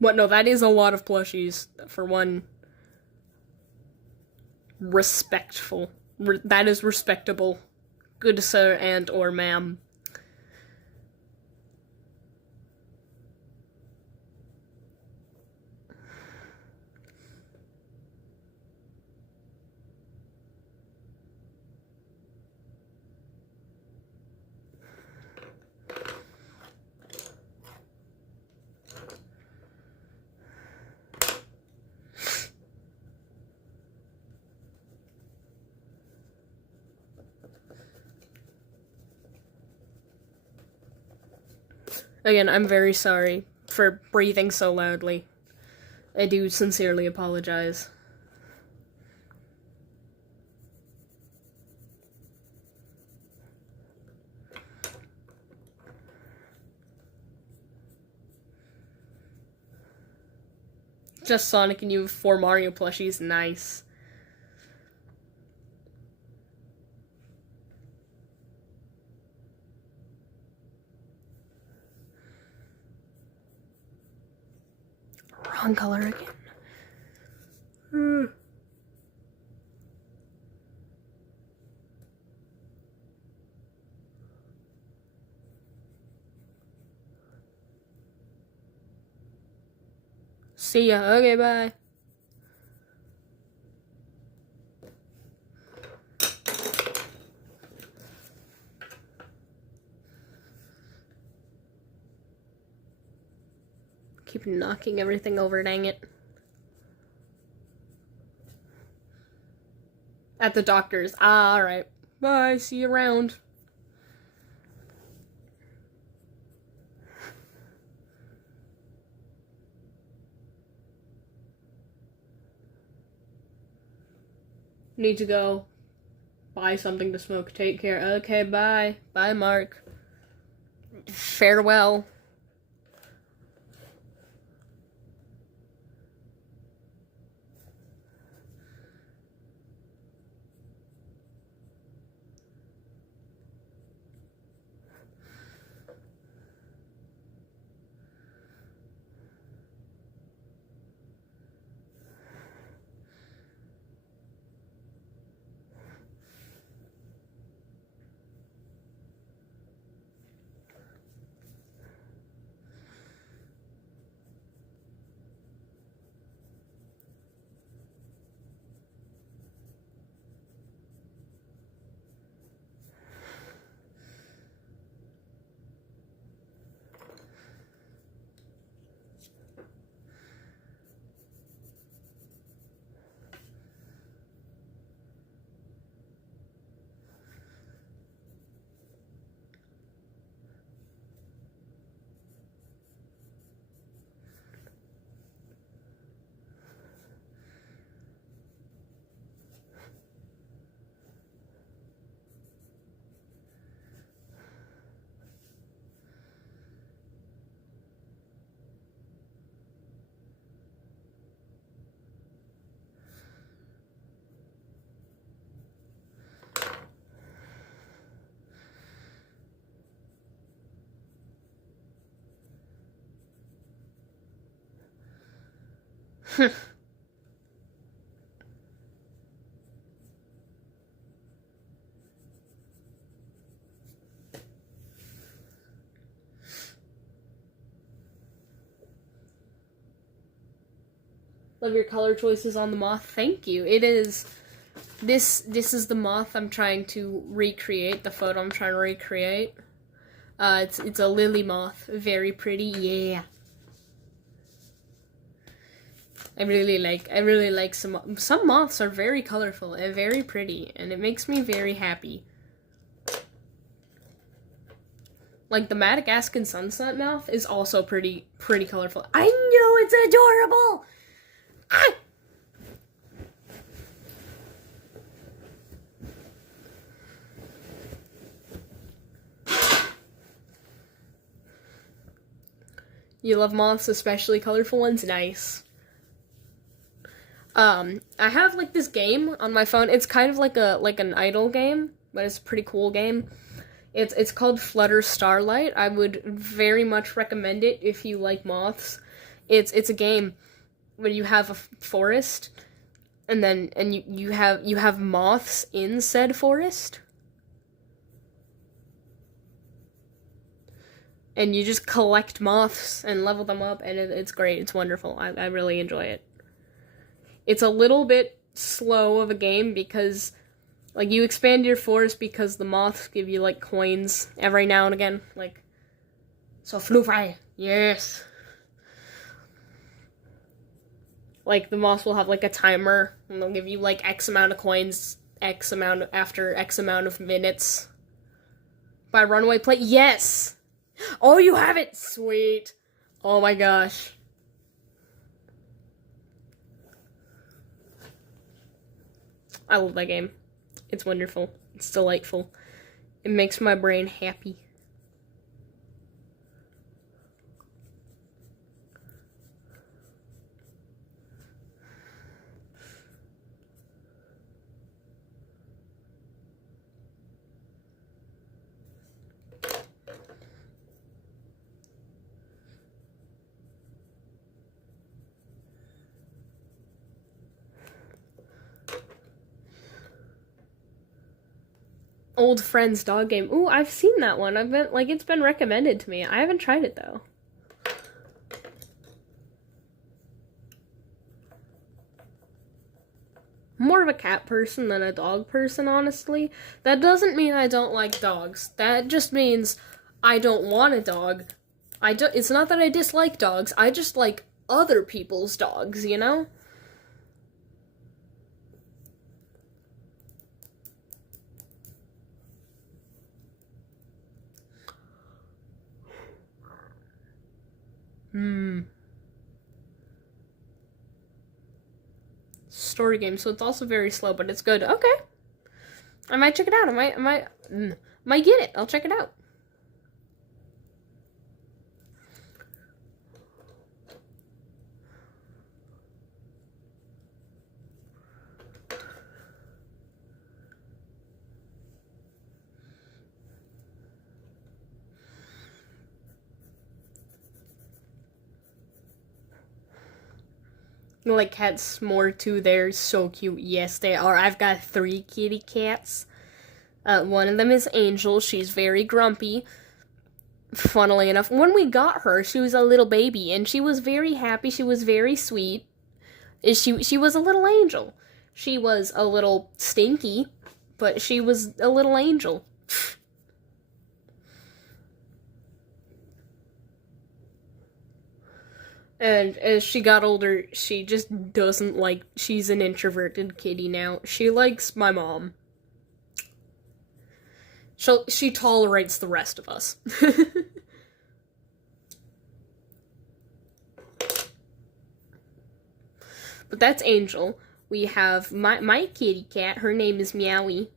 What? No, that is a lot of plushies for one. Respectful. That is respectable. Good sir and or ma'am. Again, I'm very sorry for breathing so loudly. I do sincerely apologize. Just Sonic and you have 4 Mario plushies, nice. Wrong color again. See ya. Okay, bye. Keep knocking everything over, dang it. At the doctor's. Ah, alright. Bye, see you around. Need to go buy something to smoke. Take care. Okay, bye. Bye, Mark. Farewell. Love your color choices on the moth. Thank you. It is this is the moth I'm trying to recreate, the photo I'm trying to recreate. It's a lily moth. Very pretty. Yeah. I really like some moths are very colorful and very pretty, and it makes me very happy. Like the Madagascan sunset moth is also pretty colorful. I know, it's adorable. Ah! You love moths, especially colorful ones? Nice. I have like this game on my phone. It's kind of like an idle game, but it's a pretty cool game. It's called Flutter Starlight. I would very much recommend it if you like moths. It's a game where you have a forest, and you have moths in said forest. And you just collect moths and level them up, and it's great. It's wonderful. I really enjoy it. It's a little bit slow of a game because, like, you expand your forest because the moths give you, like, coins every now and again. Like, so fluffy. Yes. Like, the moths will have, like, a timer, and they'll give you, like, X amount of coins, after X amount of minutes. By runaway play. Yes! Oh, you have it! Sweet. Oh my gosh. I love that game. It's wonderful. It's delightful. It makes my brain happy. Old Friends dog game. Ooh, I've seen that one. It's been recommended to me. I haven't tried it though. I'm more of a cat person than a dog person, honestly. That doesn't mean I don't like dogs. That just means I don't want a dog. It's not that I dislike dogs. I just like other people's dogs, you know? Story game, so it's also very slow, but it's good. Okay. I might check it out. Might get it. I'll check it out. Like cats more too. They're so cute. Yes, they are. I've got 3 kitty cats. One of them is Angel. She's very grumpy. Funnily enough, when we got her, she was a little baby, and she was very happy. She was very sweet. She was a little angel. She was a little stinky, but she was a little angel. And as she got older, she just doesn't like, she's an introverted kitty now. She likes my mom. She tolerates the rest of us. But that's Angel. We have my kitty cat. Her name is Meowie.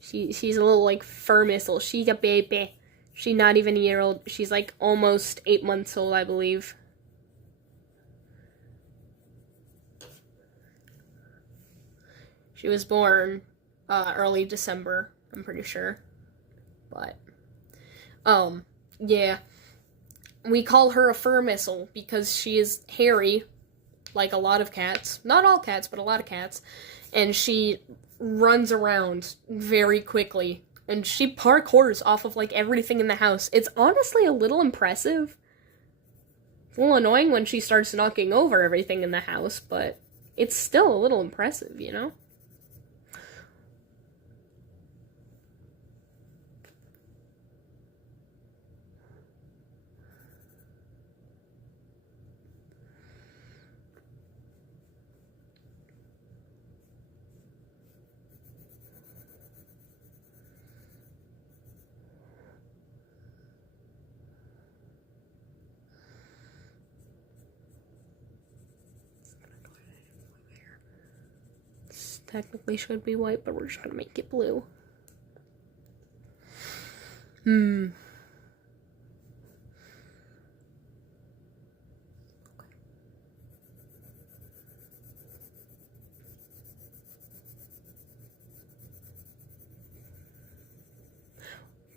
She's a little, like, fur missile. She's a baby. She's not even a year old. She's, like, almost 8 months old, I believe. She was born early December, I'm pretty sure. But, yeah. We call her a fur missile because she is hairy like a lot of cats. Not all cats, but a lot of cats. And she runs around very quickly. And she parkours off of, like, everything in the house. It's honestly a little impressive. It's a little annoying when she starts knocking over everything in the house, but it's still a little impressive, you know? Technically should be white, but we're just gonna make it blue.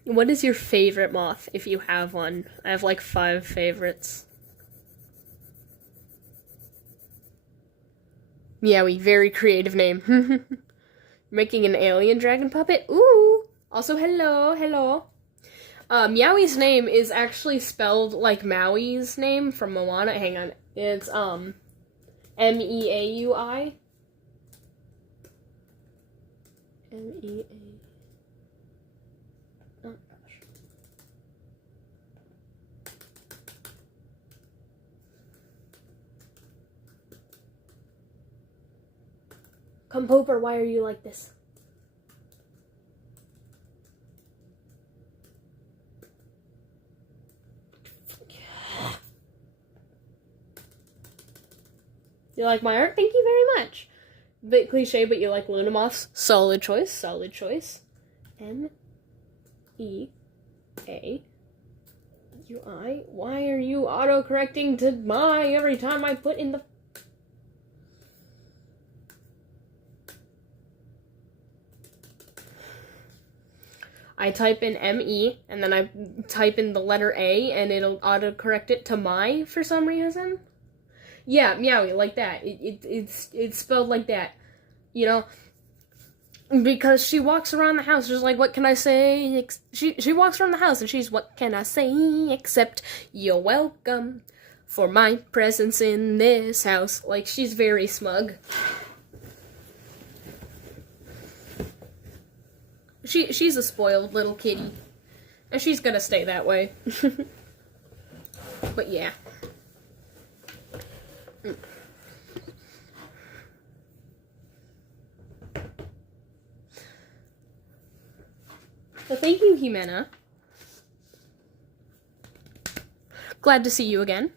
What is your favorite moth, if you have one? I have like 5 favorites. Meowie, very creative name. Making an alien dragon puppet? Ooh! Also, hello. Meowie's name is actually spelled like Maui's name from Moana. Hang on. It's, M-E-A-U-I. M-E-A. Oh, gosh. Come, Pooper, why are you like this? You like my art? Thank you very much. Bit cliche, but you like Luna moths? Solid choice. M-E-A-U-I. Why are you auto-correcting to my every time I put in the... I type in M-E, and then I type in the letter A, and it'll auto-correct it to my for some reason. Yeah, Meowie, like that. It's spelled like that. You know? Because she walks around the house just like, what can I say? She walks around the house and she's, what can I say except you're welcome for my presence in this house. Like, she's very smug. She's a spoiled little kitty. And she's gonna stay that way. But yeah. So thank you, Jimena. Glad to see you again.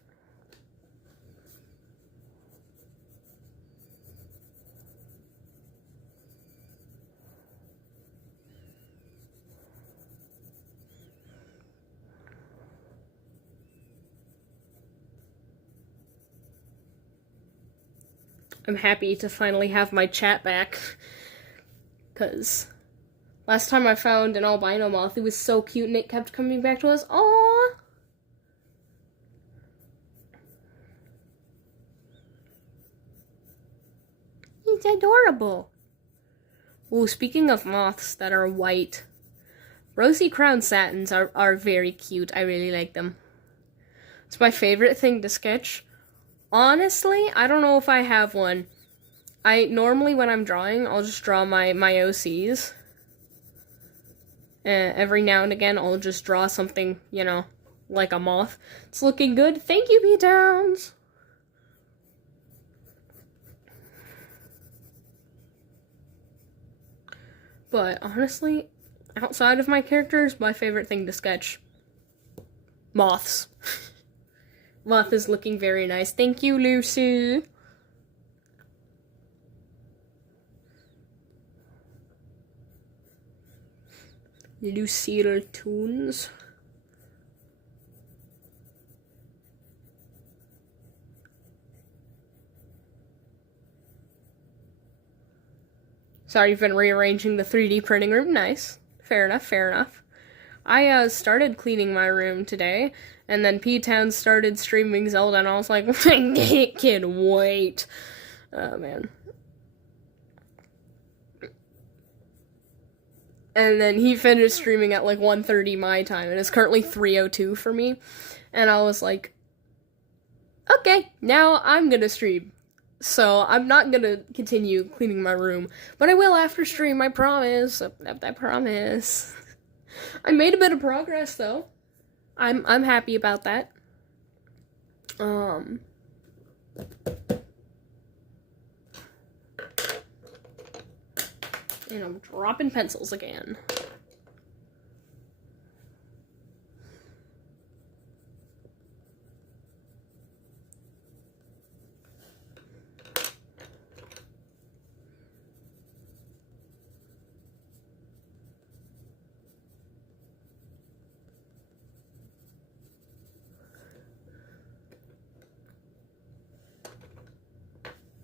I'm happy to finally have my chat back, because last time I found an albino moth, it was so cute and it kept coming back to us. Aww! It's adorable. Ooh, speaking of moths that are white, rosy crown satins are very cute. I really like them. It's my favorite thing to sketch. Honestly, I don't know if I have one. I normally, when I'm drawing, I'll just draw my OCs. Every now and again, I'll just draw something, you know, like a moth. It's looking good. Thank you, B-Downs! But honestly, outside of my characters, my favorite thing to sketch, moths. Moth is looking very nice. Thank you, Lucy. Lucille Toons. Sorry, you've been rearranging the 3D printing room. Nice. Fair enough. I started cleaning my room today, And then P-Town started streaming Zelda, and I was like, kid, wait. Oh, man. And then he finished streaming at like 1:30 my time, and it's currently 3:02 for me. And I was like, okay, now I'm gonna stream. So I'm not gonna continue cleaning my room, but I will after stream, I promise. I promise. I made a bit of progress though. I'm happy about that. And I'm dropping pencils again.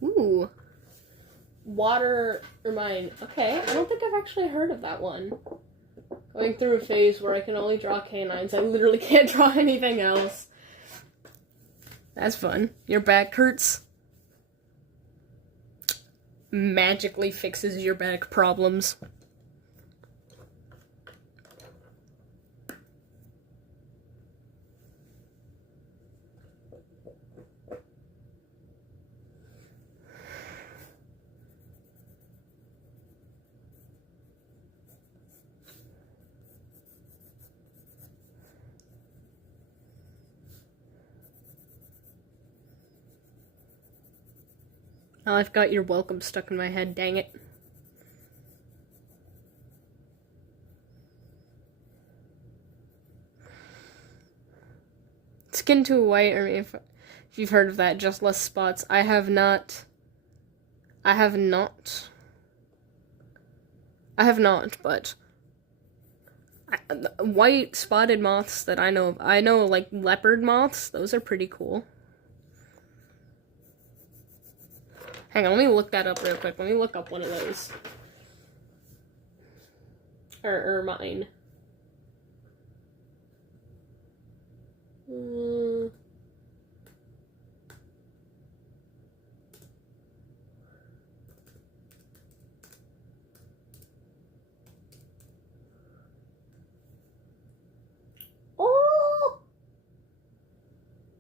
Ooh. Water or mine. Okay, I don't think I've actually heard of that one. Going through a phase where I can only draw canines. I literally can't draw anything else. That's fun. Your back hurts. Magically fixes your back problems. Oh, I've got your welcome stuck in my head, dang it. Skin to white, or if you've heard of that, just less spots. I have not, but white spotted moths that I know of. I know, like, leopard moths. Those are pretty cool. Hang on, let me look that up real quick. Let me look up one of those. Or mine. Oh!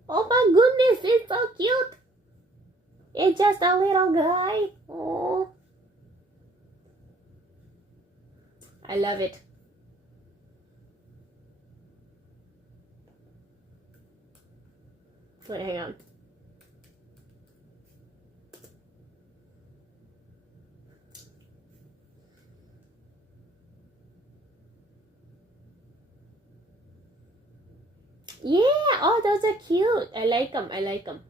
Oh my goodness, it's so cute! It's just a little guy. Oh. I love it. Wait, hang on. Yeah, oh, those are cute. I like them. I like them.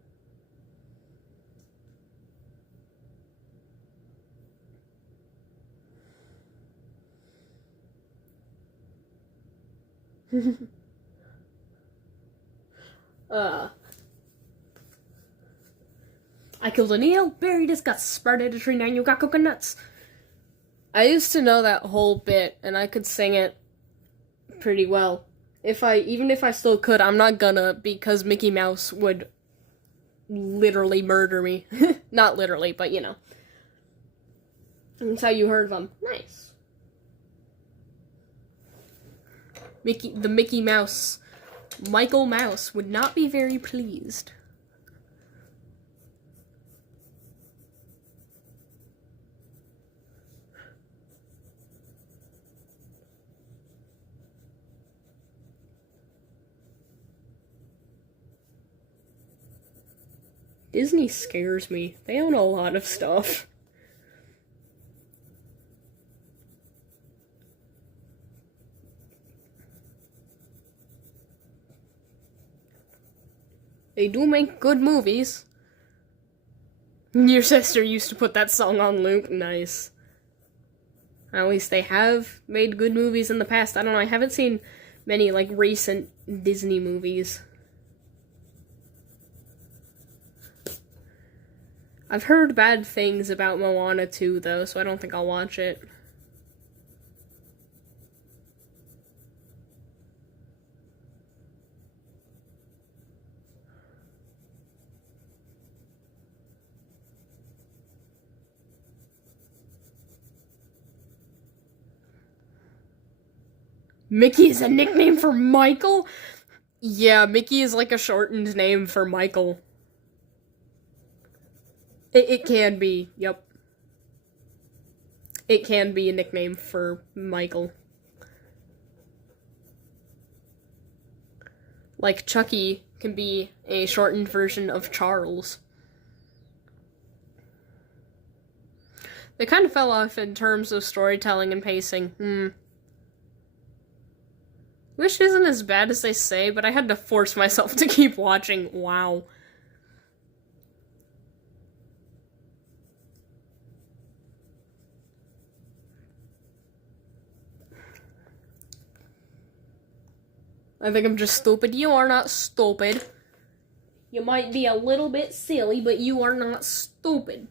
I killed an eel, buried his guts, sprouted a tree, now you got coconuts. I used to know that whole bit, and I could sing it pretty well. Even if I still could, I'm not gonna, because Mickey Mouse would literally murder me. Not literally, but you know. That's how you heard of him. Nice. The Mickey Mouse, Michael Mouse, would not be very pleased. Disney scares me. They own a lot of stuff. They do make good movies. Your sister used to put that song on loop. Nice. At least they have made good movies in the past. I don't know, I haven't seen many, like, recent Disney movies. I've heard bad things about Moana 2, though, so I don't think I'll watch it. Mickey is a nickname for Michael? Yeah, Mickey is like a shortened name for Michael. It can be, yep. It can be a nickname for Michael. Like Chucky can be a shortened version of Charles. They kind of fell off in terms of storytelling and pacing. Which isn't as bad as they say, but I had to force myself to keep watching. Wow. I think I'm just stupid. You are not stupid. You might be a little bit silly, but you are not stupid.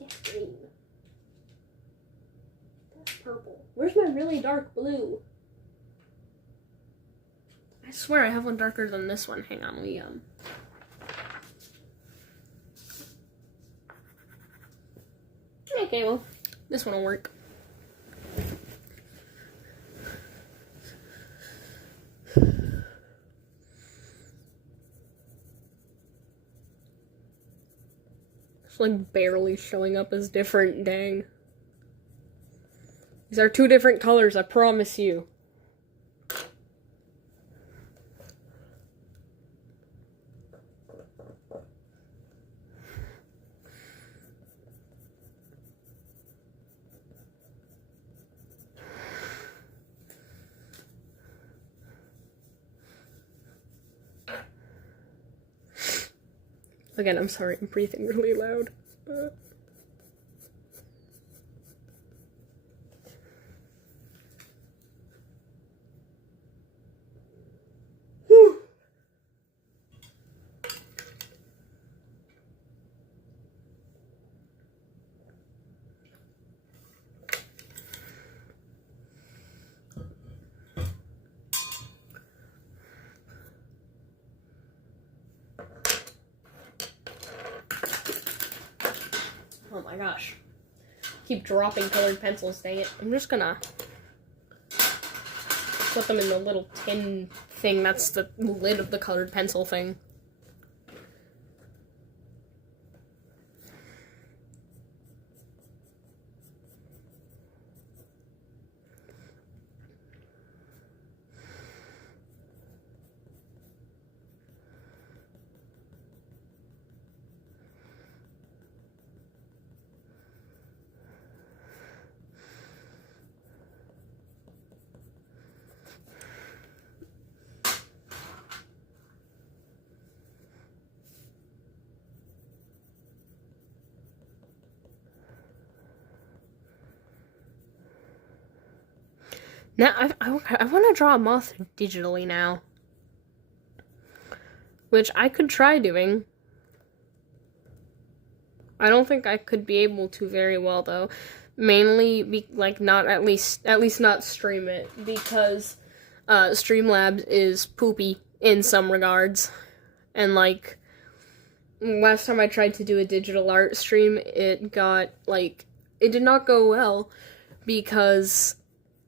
That's green. That's purple. Where's my really dark blue? I swear I have one darker than this one. Hang on, Okay, well, this one will work. It's like barely showing up as different, dang. These are two different colors, I promise you. Again, I'm sorry, I'm breathing really loud. Whew. Oh my gosh. Keep dropping colored pencils, dang it. I'm just gonna put them in the little tin thing that's the lid of the colored pencil thing. Now, I want to draw a moth digitally now. Which I could try doing. I don't think I could be able to very well, though. Mainly, not at least not stream it. Because Streamlabs is poopy in some regards. And, like, last time I tried to do a digital art stream, it did not go well. Because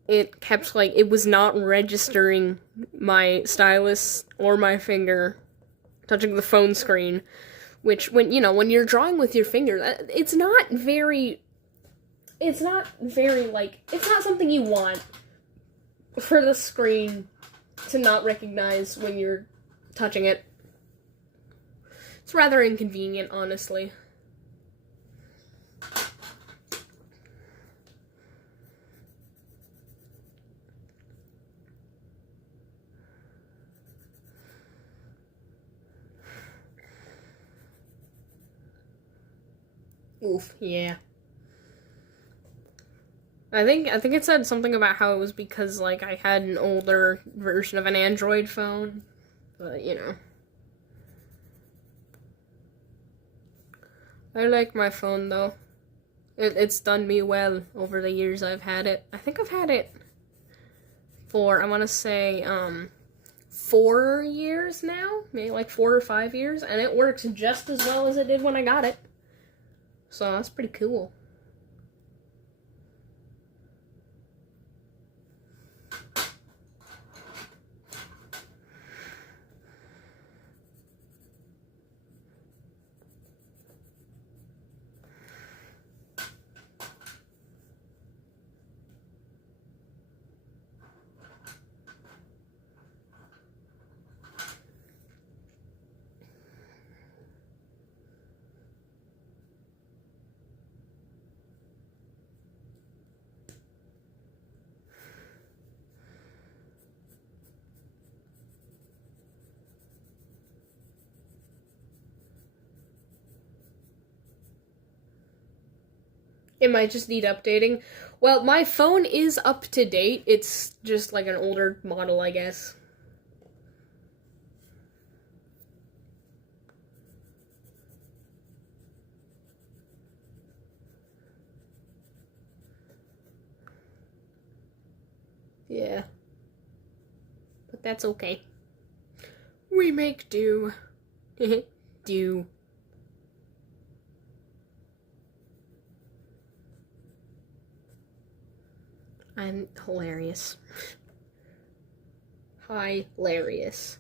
it kept, it was not registering my stylus or my finger touching the phone screen, which, when you're drawing with your finger, it's not something you want for the screen to not recognize when you're touching it. It's rather inconvenient, honestly. Oof, yeah. I think it said something about how it was because, I had an older version of an Android phone. But, I like my phone, though. It's done me well over the years I've had it. I think I've had it for, I want to say, 4 years now? Maybe 4 or 5 years. And it works just as well as it did when I got it. So that's pretty cool. It might just need updating. Well, my phone is up to date. It's just like an older model, I guess. Yeah. But that's okay. We make do. Do. I'm hilarious. Hilarious.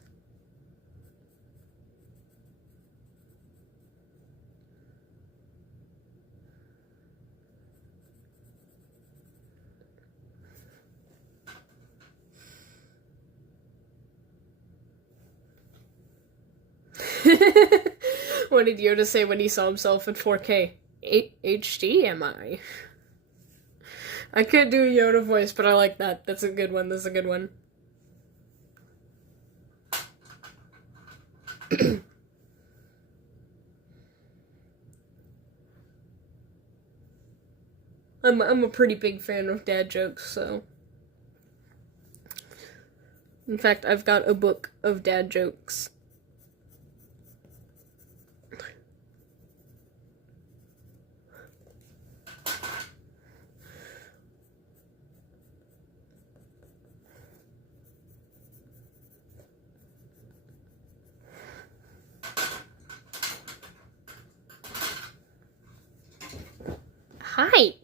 What did Yoda say when he saw himself in 4K? HD, am I? I could do a Yoda voice, but I like that. That's a good one. That's a good one. I'm a pretty big fan of dad jokes, so. In fact, I've got a book of dad jokes.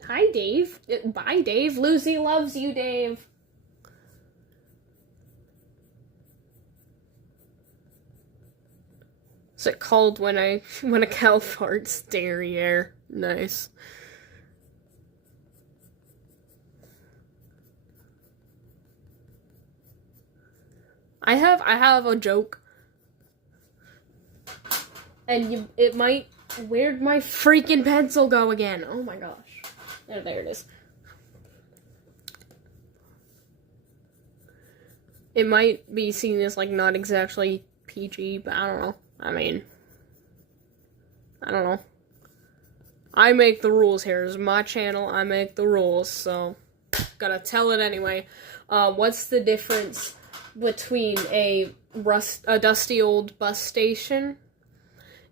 Hi, Dave. Bye, Dave. Lucy loves you, Dave. What's it called when a cow farts? Derriere. Nice. I have a joke. And it might. Where'd my freaking pencil go again? Oh my gosh. There it is. It might be seen as, like, not exactly PG, but I don't know. I mean, I don't know. I make the rules here. It's my channel. I make the rules, so gotta tell it anyway. What's the difference between a dusty old bus station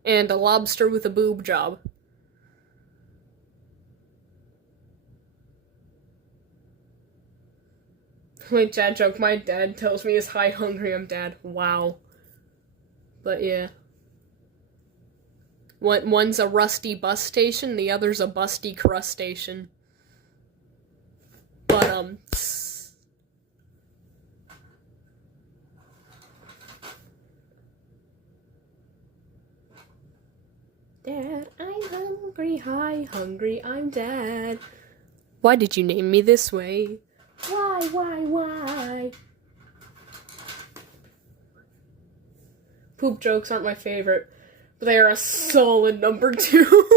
and a lobster with a boob job? Wait, dad joke. My dad tells me is hi hungry. I'm dad. Wow. But yeah. One's a rusty bus station, the other's a busty crustacean. But, Dad, I'm hungry, hi, hungry, I'm dad. Why did you name me this way? Why? Poop jokes aren't my favorite, but they are a solid number 2.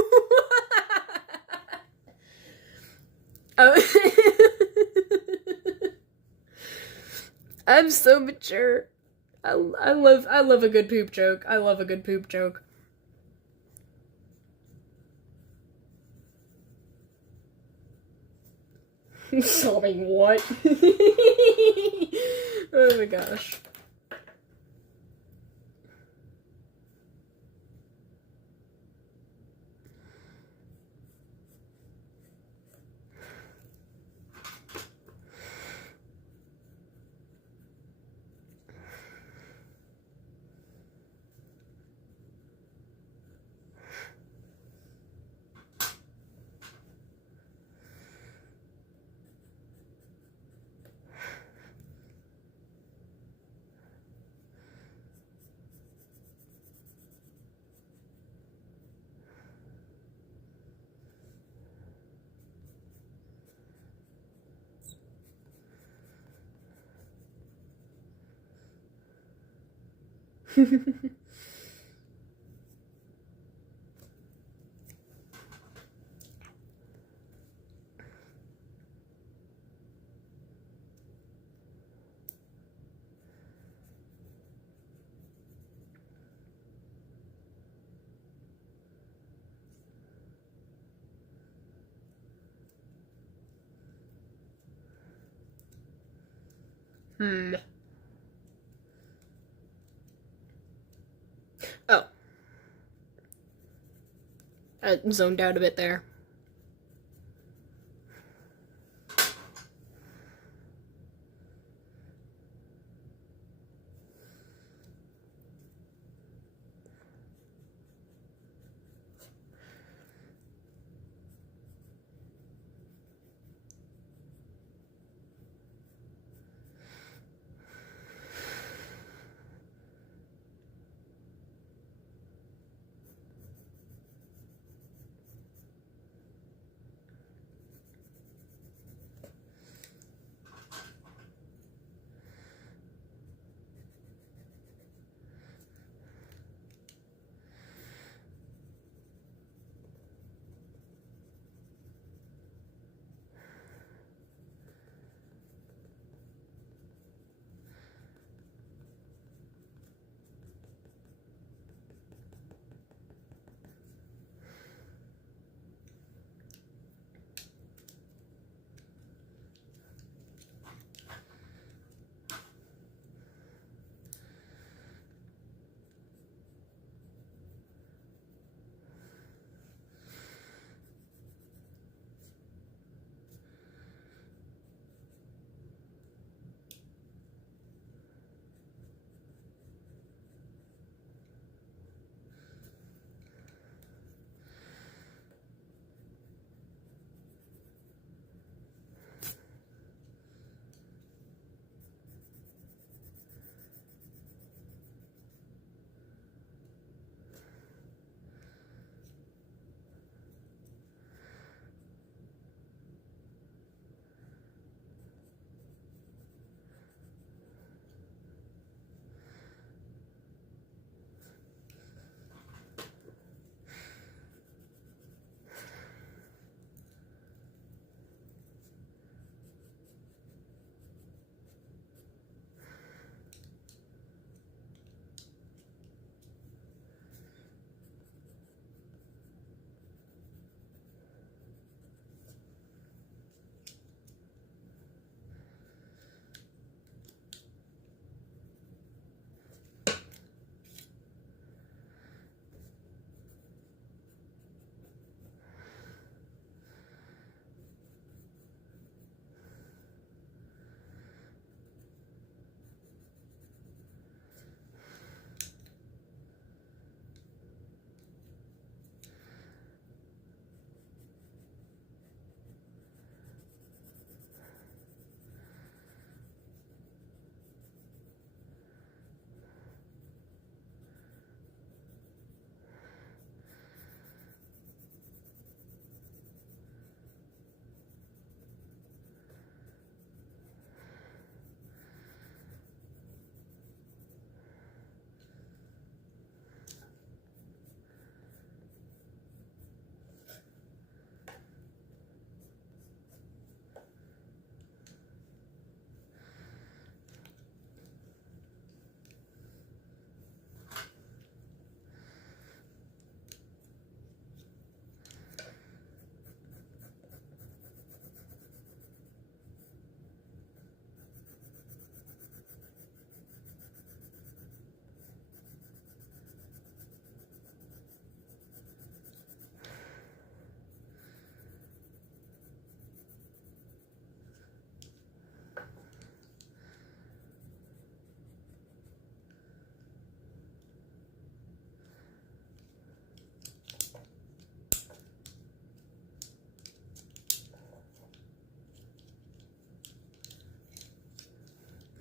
I'm so mature. I love a good poop joke. I love a good poop joke. Sobbing what? Oh my gosh. Oh. I zoned out a bit there.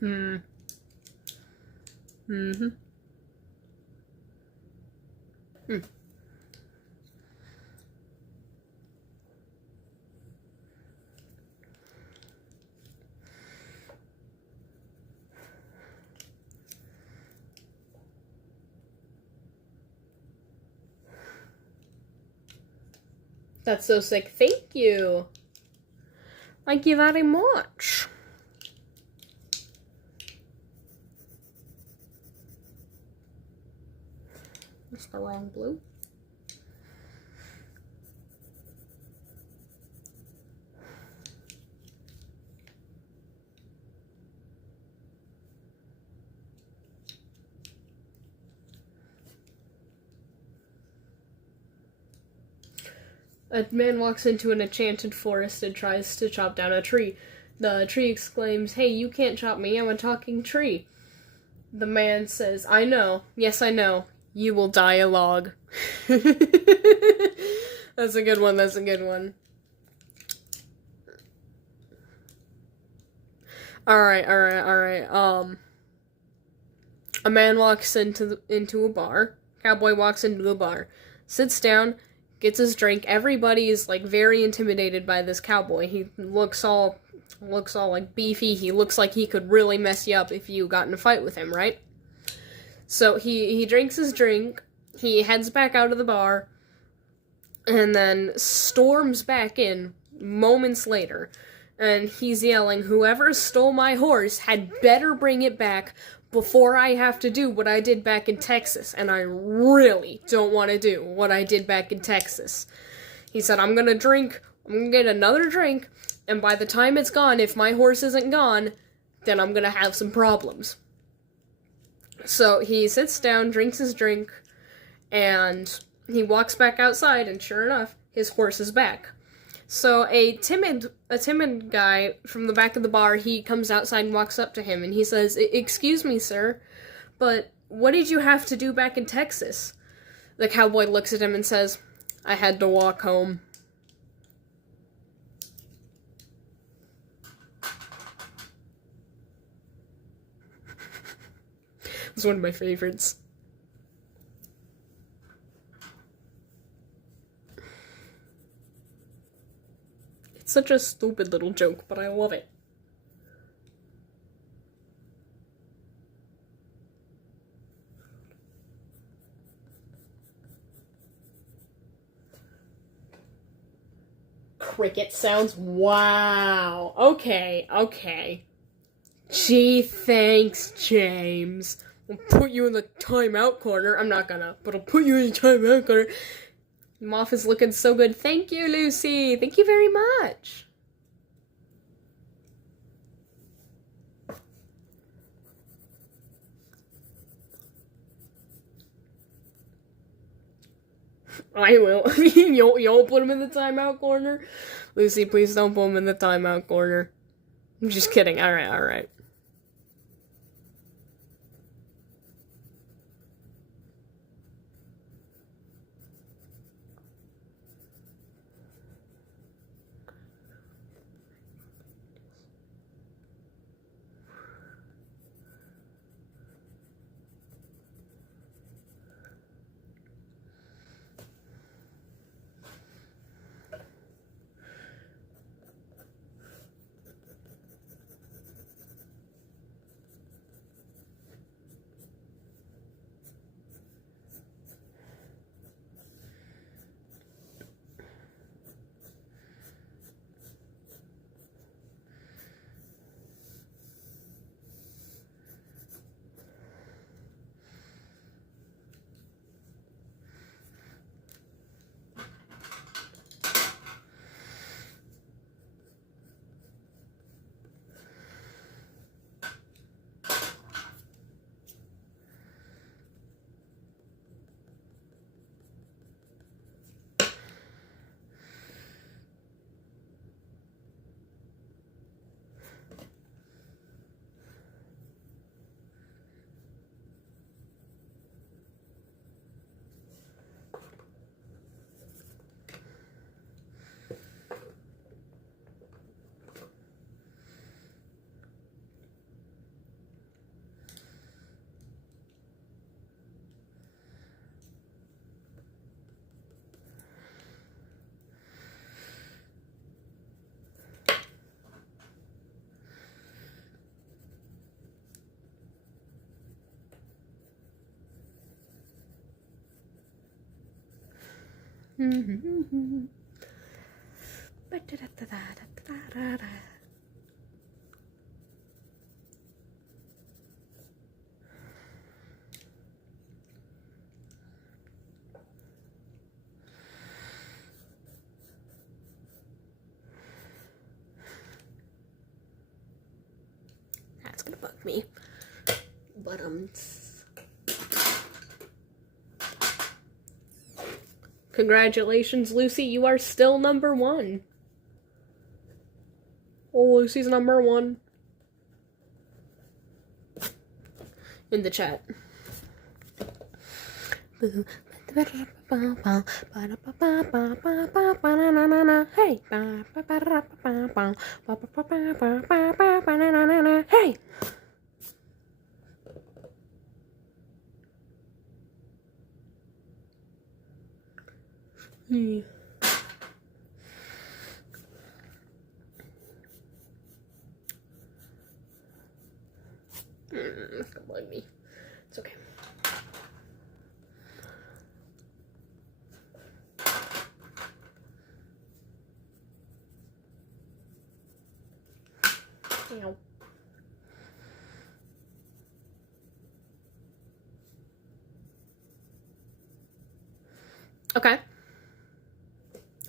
Hmm. Mm-hmm. Hmm. That's so sick. Thank you. Thank you very much. That's the wrong blue. A man walks into an enchanted forest and tries to chop down a tree. The tree exclaims, "Hey, you can't chop me, I'm a talking tree." The man says, "I know, yes I know, you will die a log." That's a good one, that's a good one. Alright. A man walks into a bar. Cowboy walks into a bar. Sits down, gets his drink. Everybody is, like, very intimidated by this cowboy. He looks all like beefy. He looks like he could really mess you up if you got in a fight with him, right? So he drinks his drink, he heads back out of the bar, and then storms back in moments later. And he's yelling, "Whoever stole my horse had better bring it back before I have to do what I did back in Texas. And I really don't want to do what I did back in Texas." He said, I'm gonna get another drink, and by the time it's gone, if my horse isn't gone, then I'm gonna have some problems. So he sits down, drinks his drink, and he walks back outside, and sure enough, his horse is back. So a timid guy from the back of the bar, he comes outside and walks up to him, and he says, "Excuse me, sir, but what did you have to do back in Texas?" The cowboy looks at him and says, "I had to walk home." It's one of my favorites. It's such a stupid little joke, but I love it. Cricket sounds. Wow. Okay. Gee, thanks, James. I'll put you in the timeout corner. I'm not gonna, but I'll put you in the timeout corner. Moth is looking so good. Thank you, Lucy. Thank you very much. I will. You'll put him in the timeout corner? Lucy, please don't put him in the timeout corner. I'm just kidding. Alright. That's gonna bug me. But congratulations, Lucy, you are still number 1. Oh, Lucy's number 1. In the chat. Hey. Hey. Don't bug me. It's okay. Ow. Okay.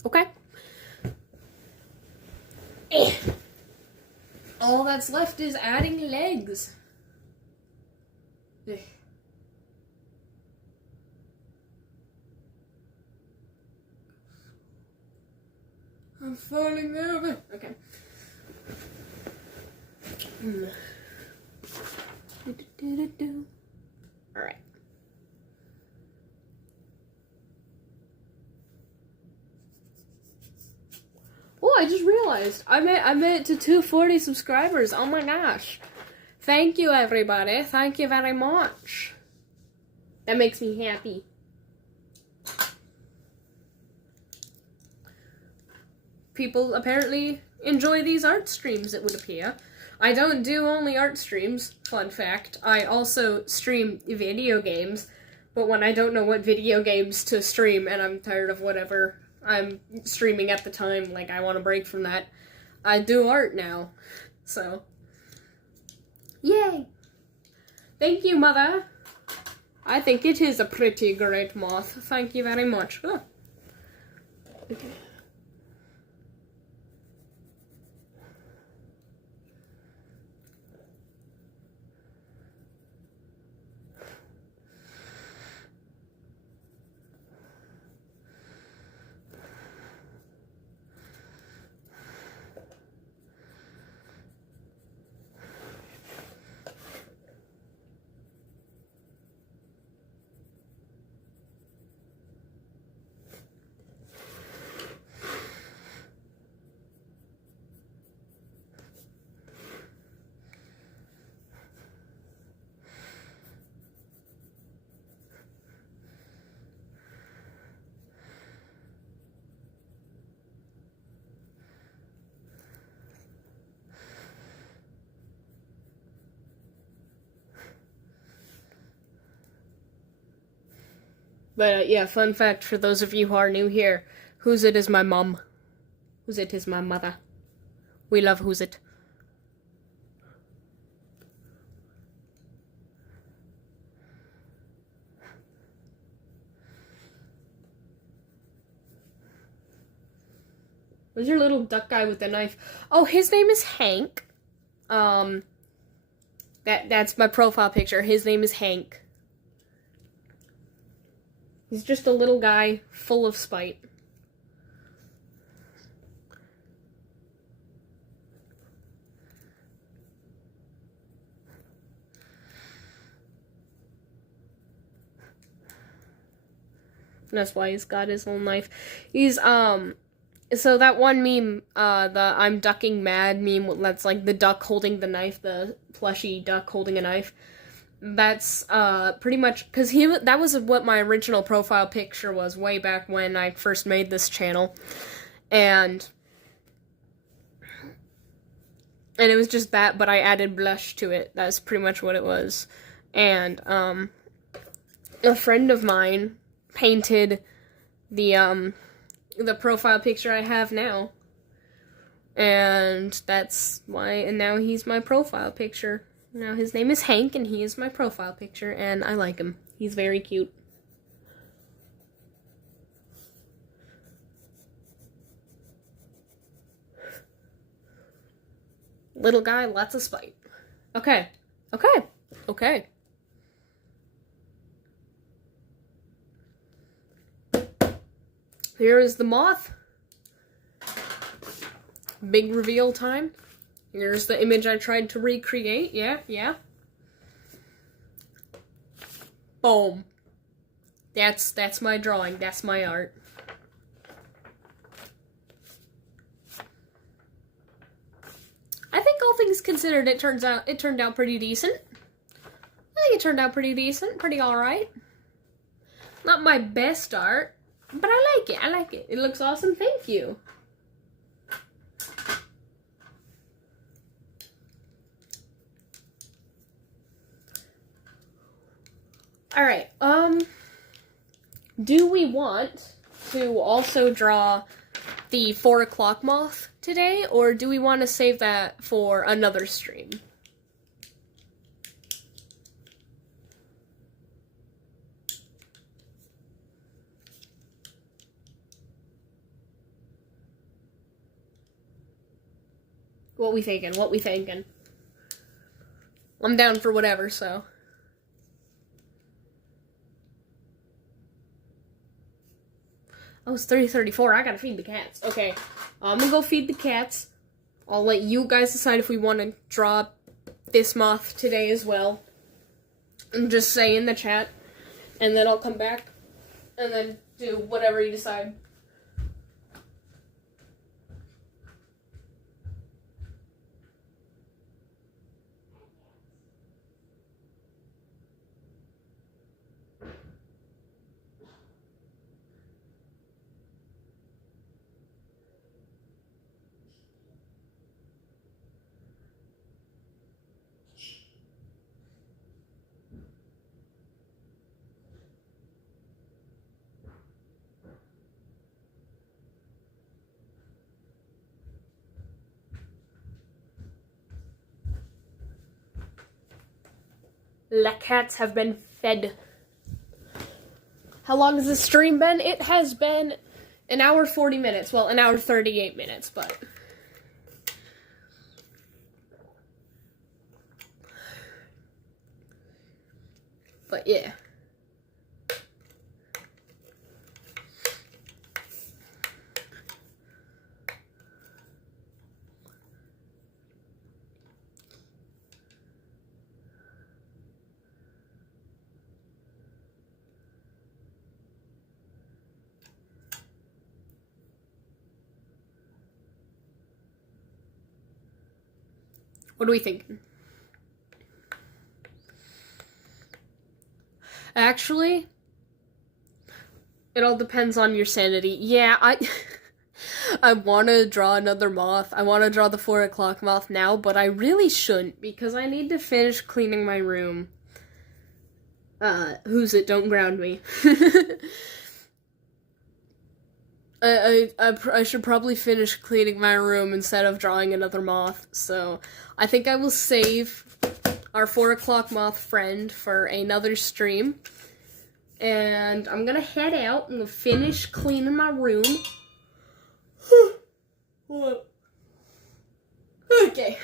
Okay. All that's left is adding legs. I'm falling over. Okay. All right. Oh, I just realized I made it to 240 subscribers. Oh my gosh. Thank you, everybody. Thank you very much. That makes me happy. People apparently enjoy these art streams, it would appear. I don't do only art streams, fun fact. I also stream video games, but when I don't know what video games to stream and I'm tired of whatever I'm streaming at the time, like I want to break from that, I do art now. So, yay! Thank you, Mother. I think it is a pretty great moth. Thank you very much. Oh. Okay. But yeah, fun fact for those of you who are new here, Who's It is my mom. Who's It is my mother. We love Who's It. Where's your little duck guy with the knife? Oh, his name is Hank. That's my profile picture. His name is Hank. He's just a little guy full of spite. That's why he's got his little knife. He's, so that one meme, the I'm ducking mad meme, that's like the duck holding the knife, the plushy duck holding a knife. That's, pretty much, because that was what my original profile picture was way back when I first made this channel. And it was just that, but I added blush to it. That's pretty much what it was. And, a friend of mine painted the profile picture I have now. And now he's my profile picture. Now his name is Hank, and he is my profile picture, and I like him. He's very cute. Little guy, lots of spite. Okay. Here is the moth. Big reveal time. Here's the image I tried to recreate. Yeah. Boom. That's my drawing. That's my art. I think all things considered, it turned out pretty decent. I think it turned out pretty decent, pretty alright. Not my best art, but I like it. It looks awesome, thank you. Alright, do we want to also draw the 4 o'clock moth today, or do we want to save that for another stream? What we thinking? I'm down for whatever, so. Oh, it's 3:34. I gotta feed the cats. Okay, I'm gonna go feed the cats. I'll let you guys decide if we want to draw this moth today as well. And just say in the chat. And then I'll come back and then do whatever you decide. The cats have been fed. How long has this stream been? It has been an hour 40 minutes. Well, an hour 38 minutes, but... But yeah. What are we thinking? Actually, it all depends on your sanity. Yeah, I want to draw another moth. I want to draw the 4 o'clock moth now, but I really shouldn't because I need to finish cleaning my room. Who's it? Don't ground me. I should probably finish cleaning my room instead of drawing another moth, so I think I will save our 4 o'clock moth friend for another stream, and I'm gonna head out and finish cleaning my room. Okay.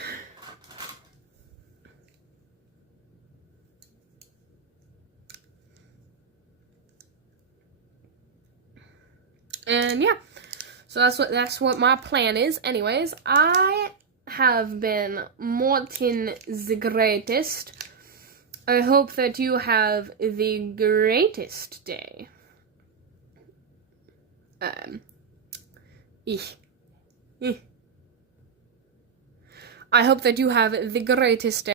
And yeah, so that's what my plan is. Anyways, I have been Martin the greatest. I hope that you have the greatest day. I hope that you have the greatest day.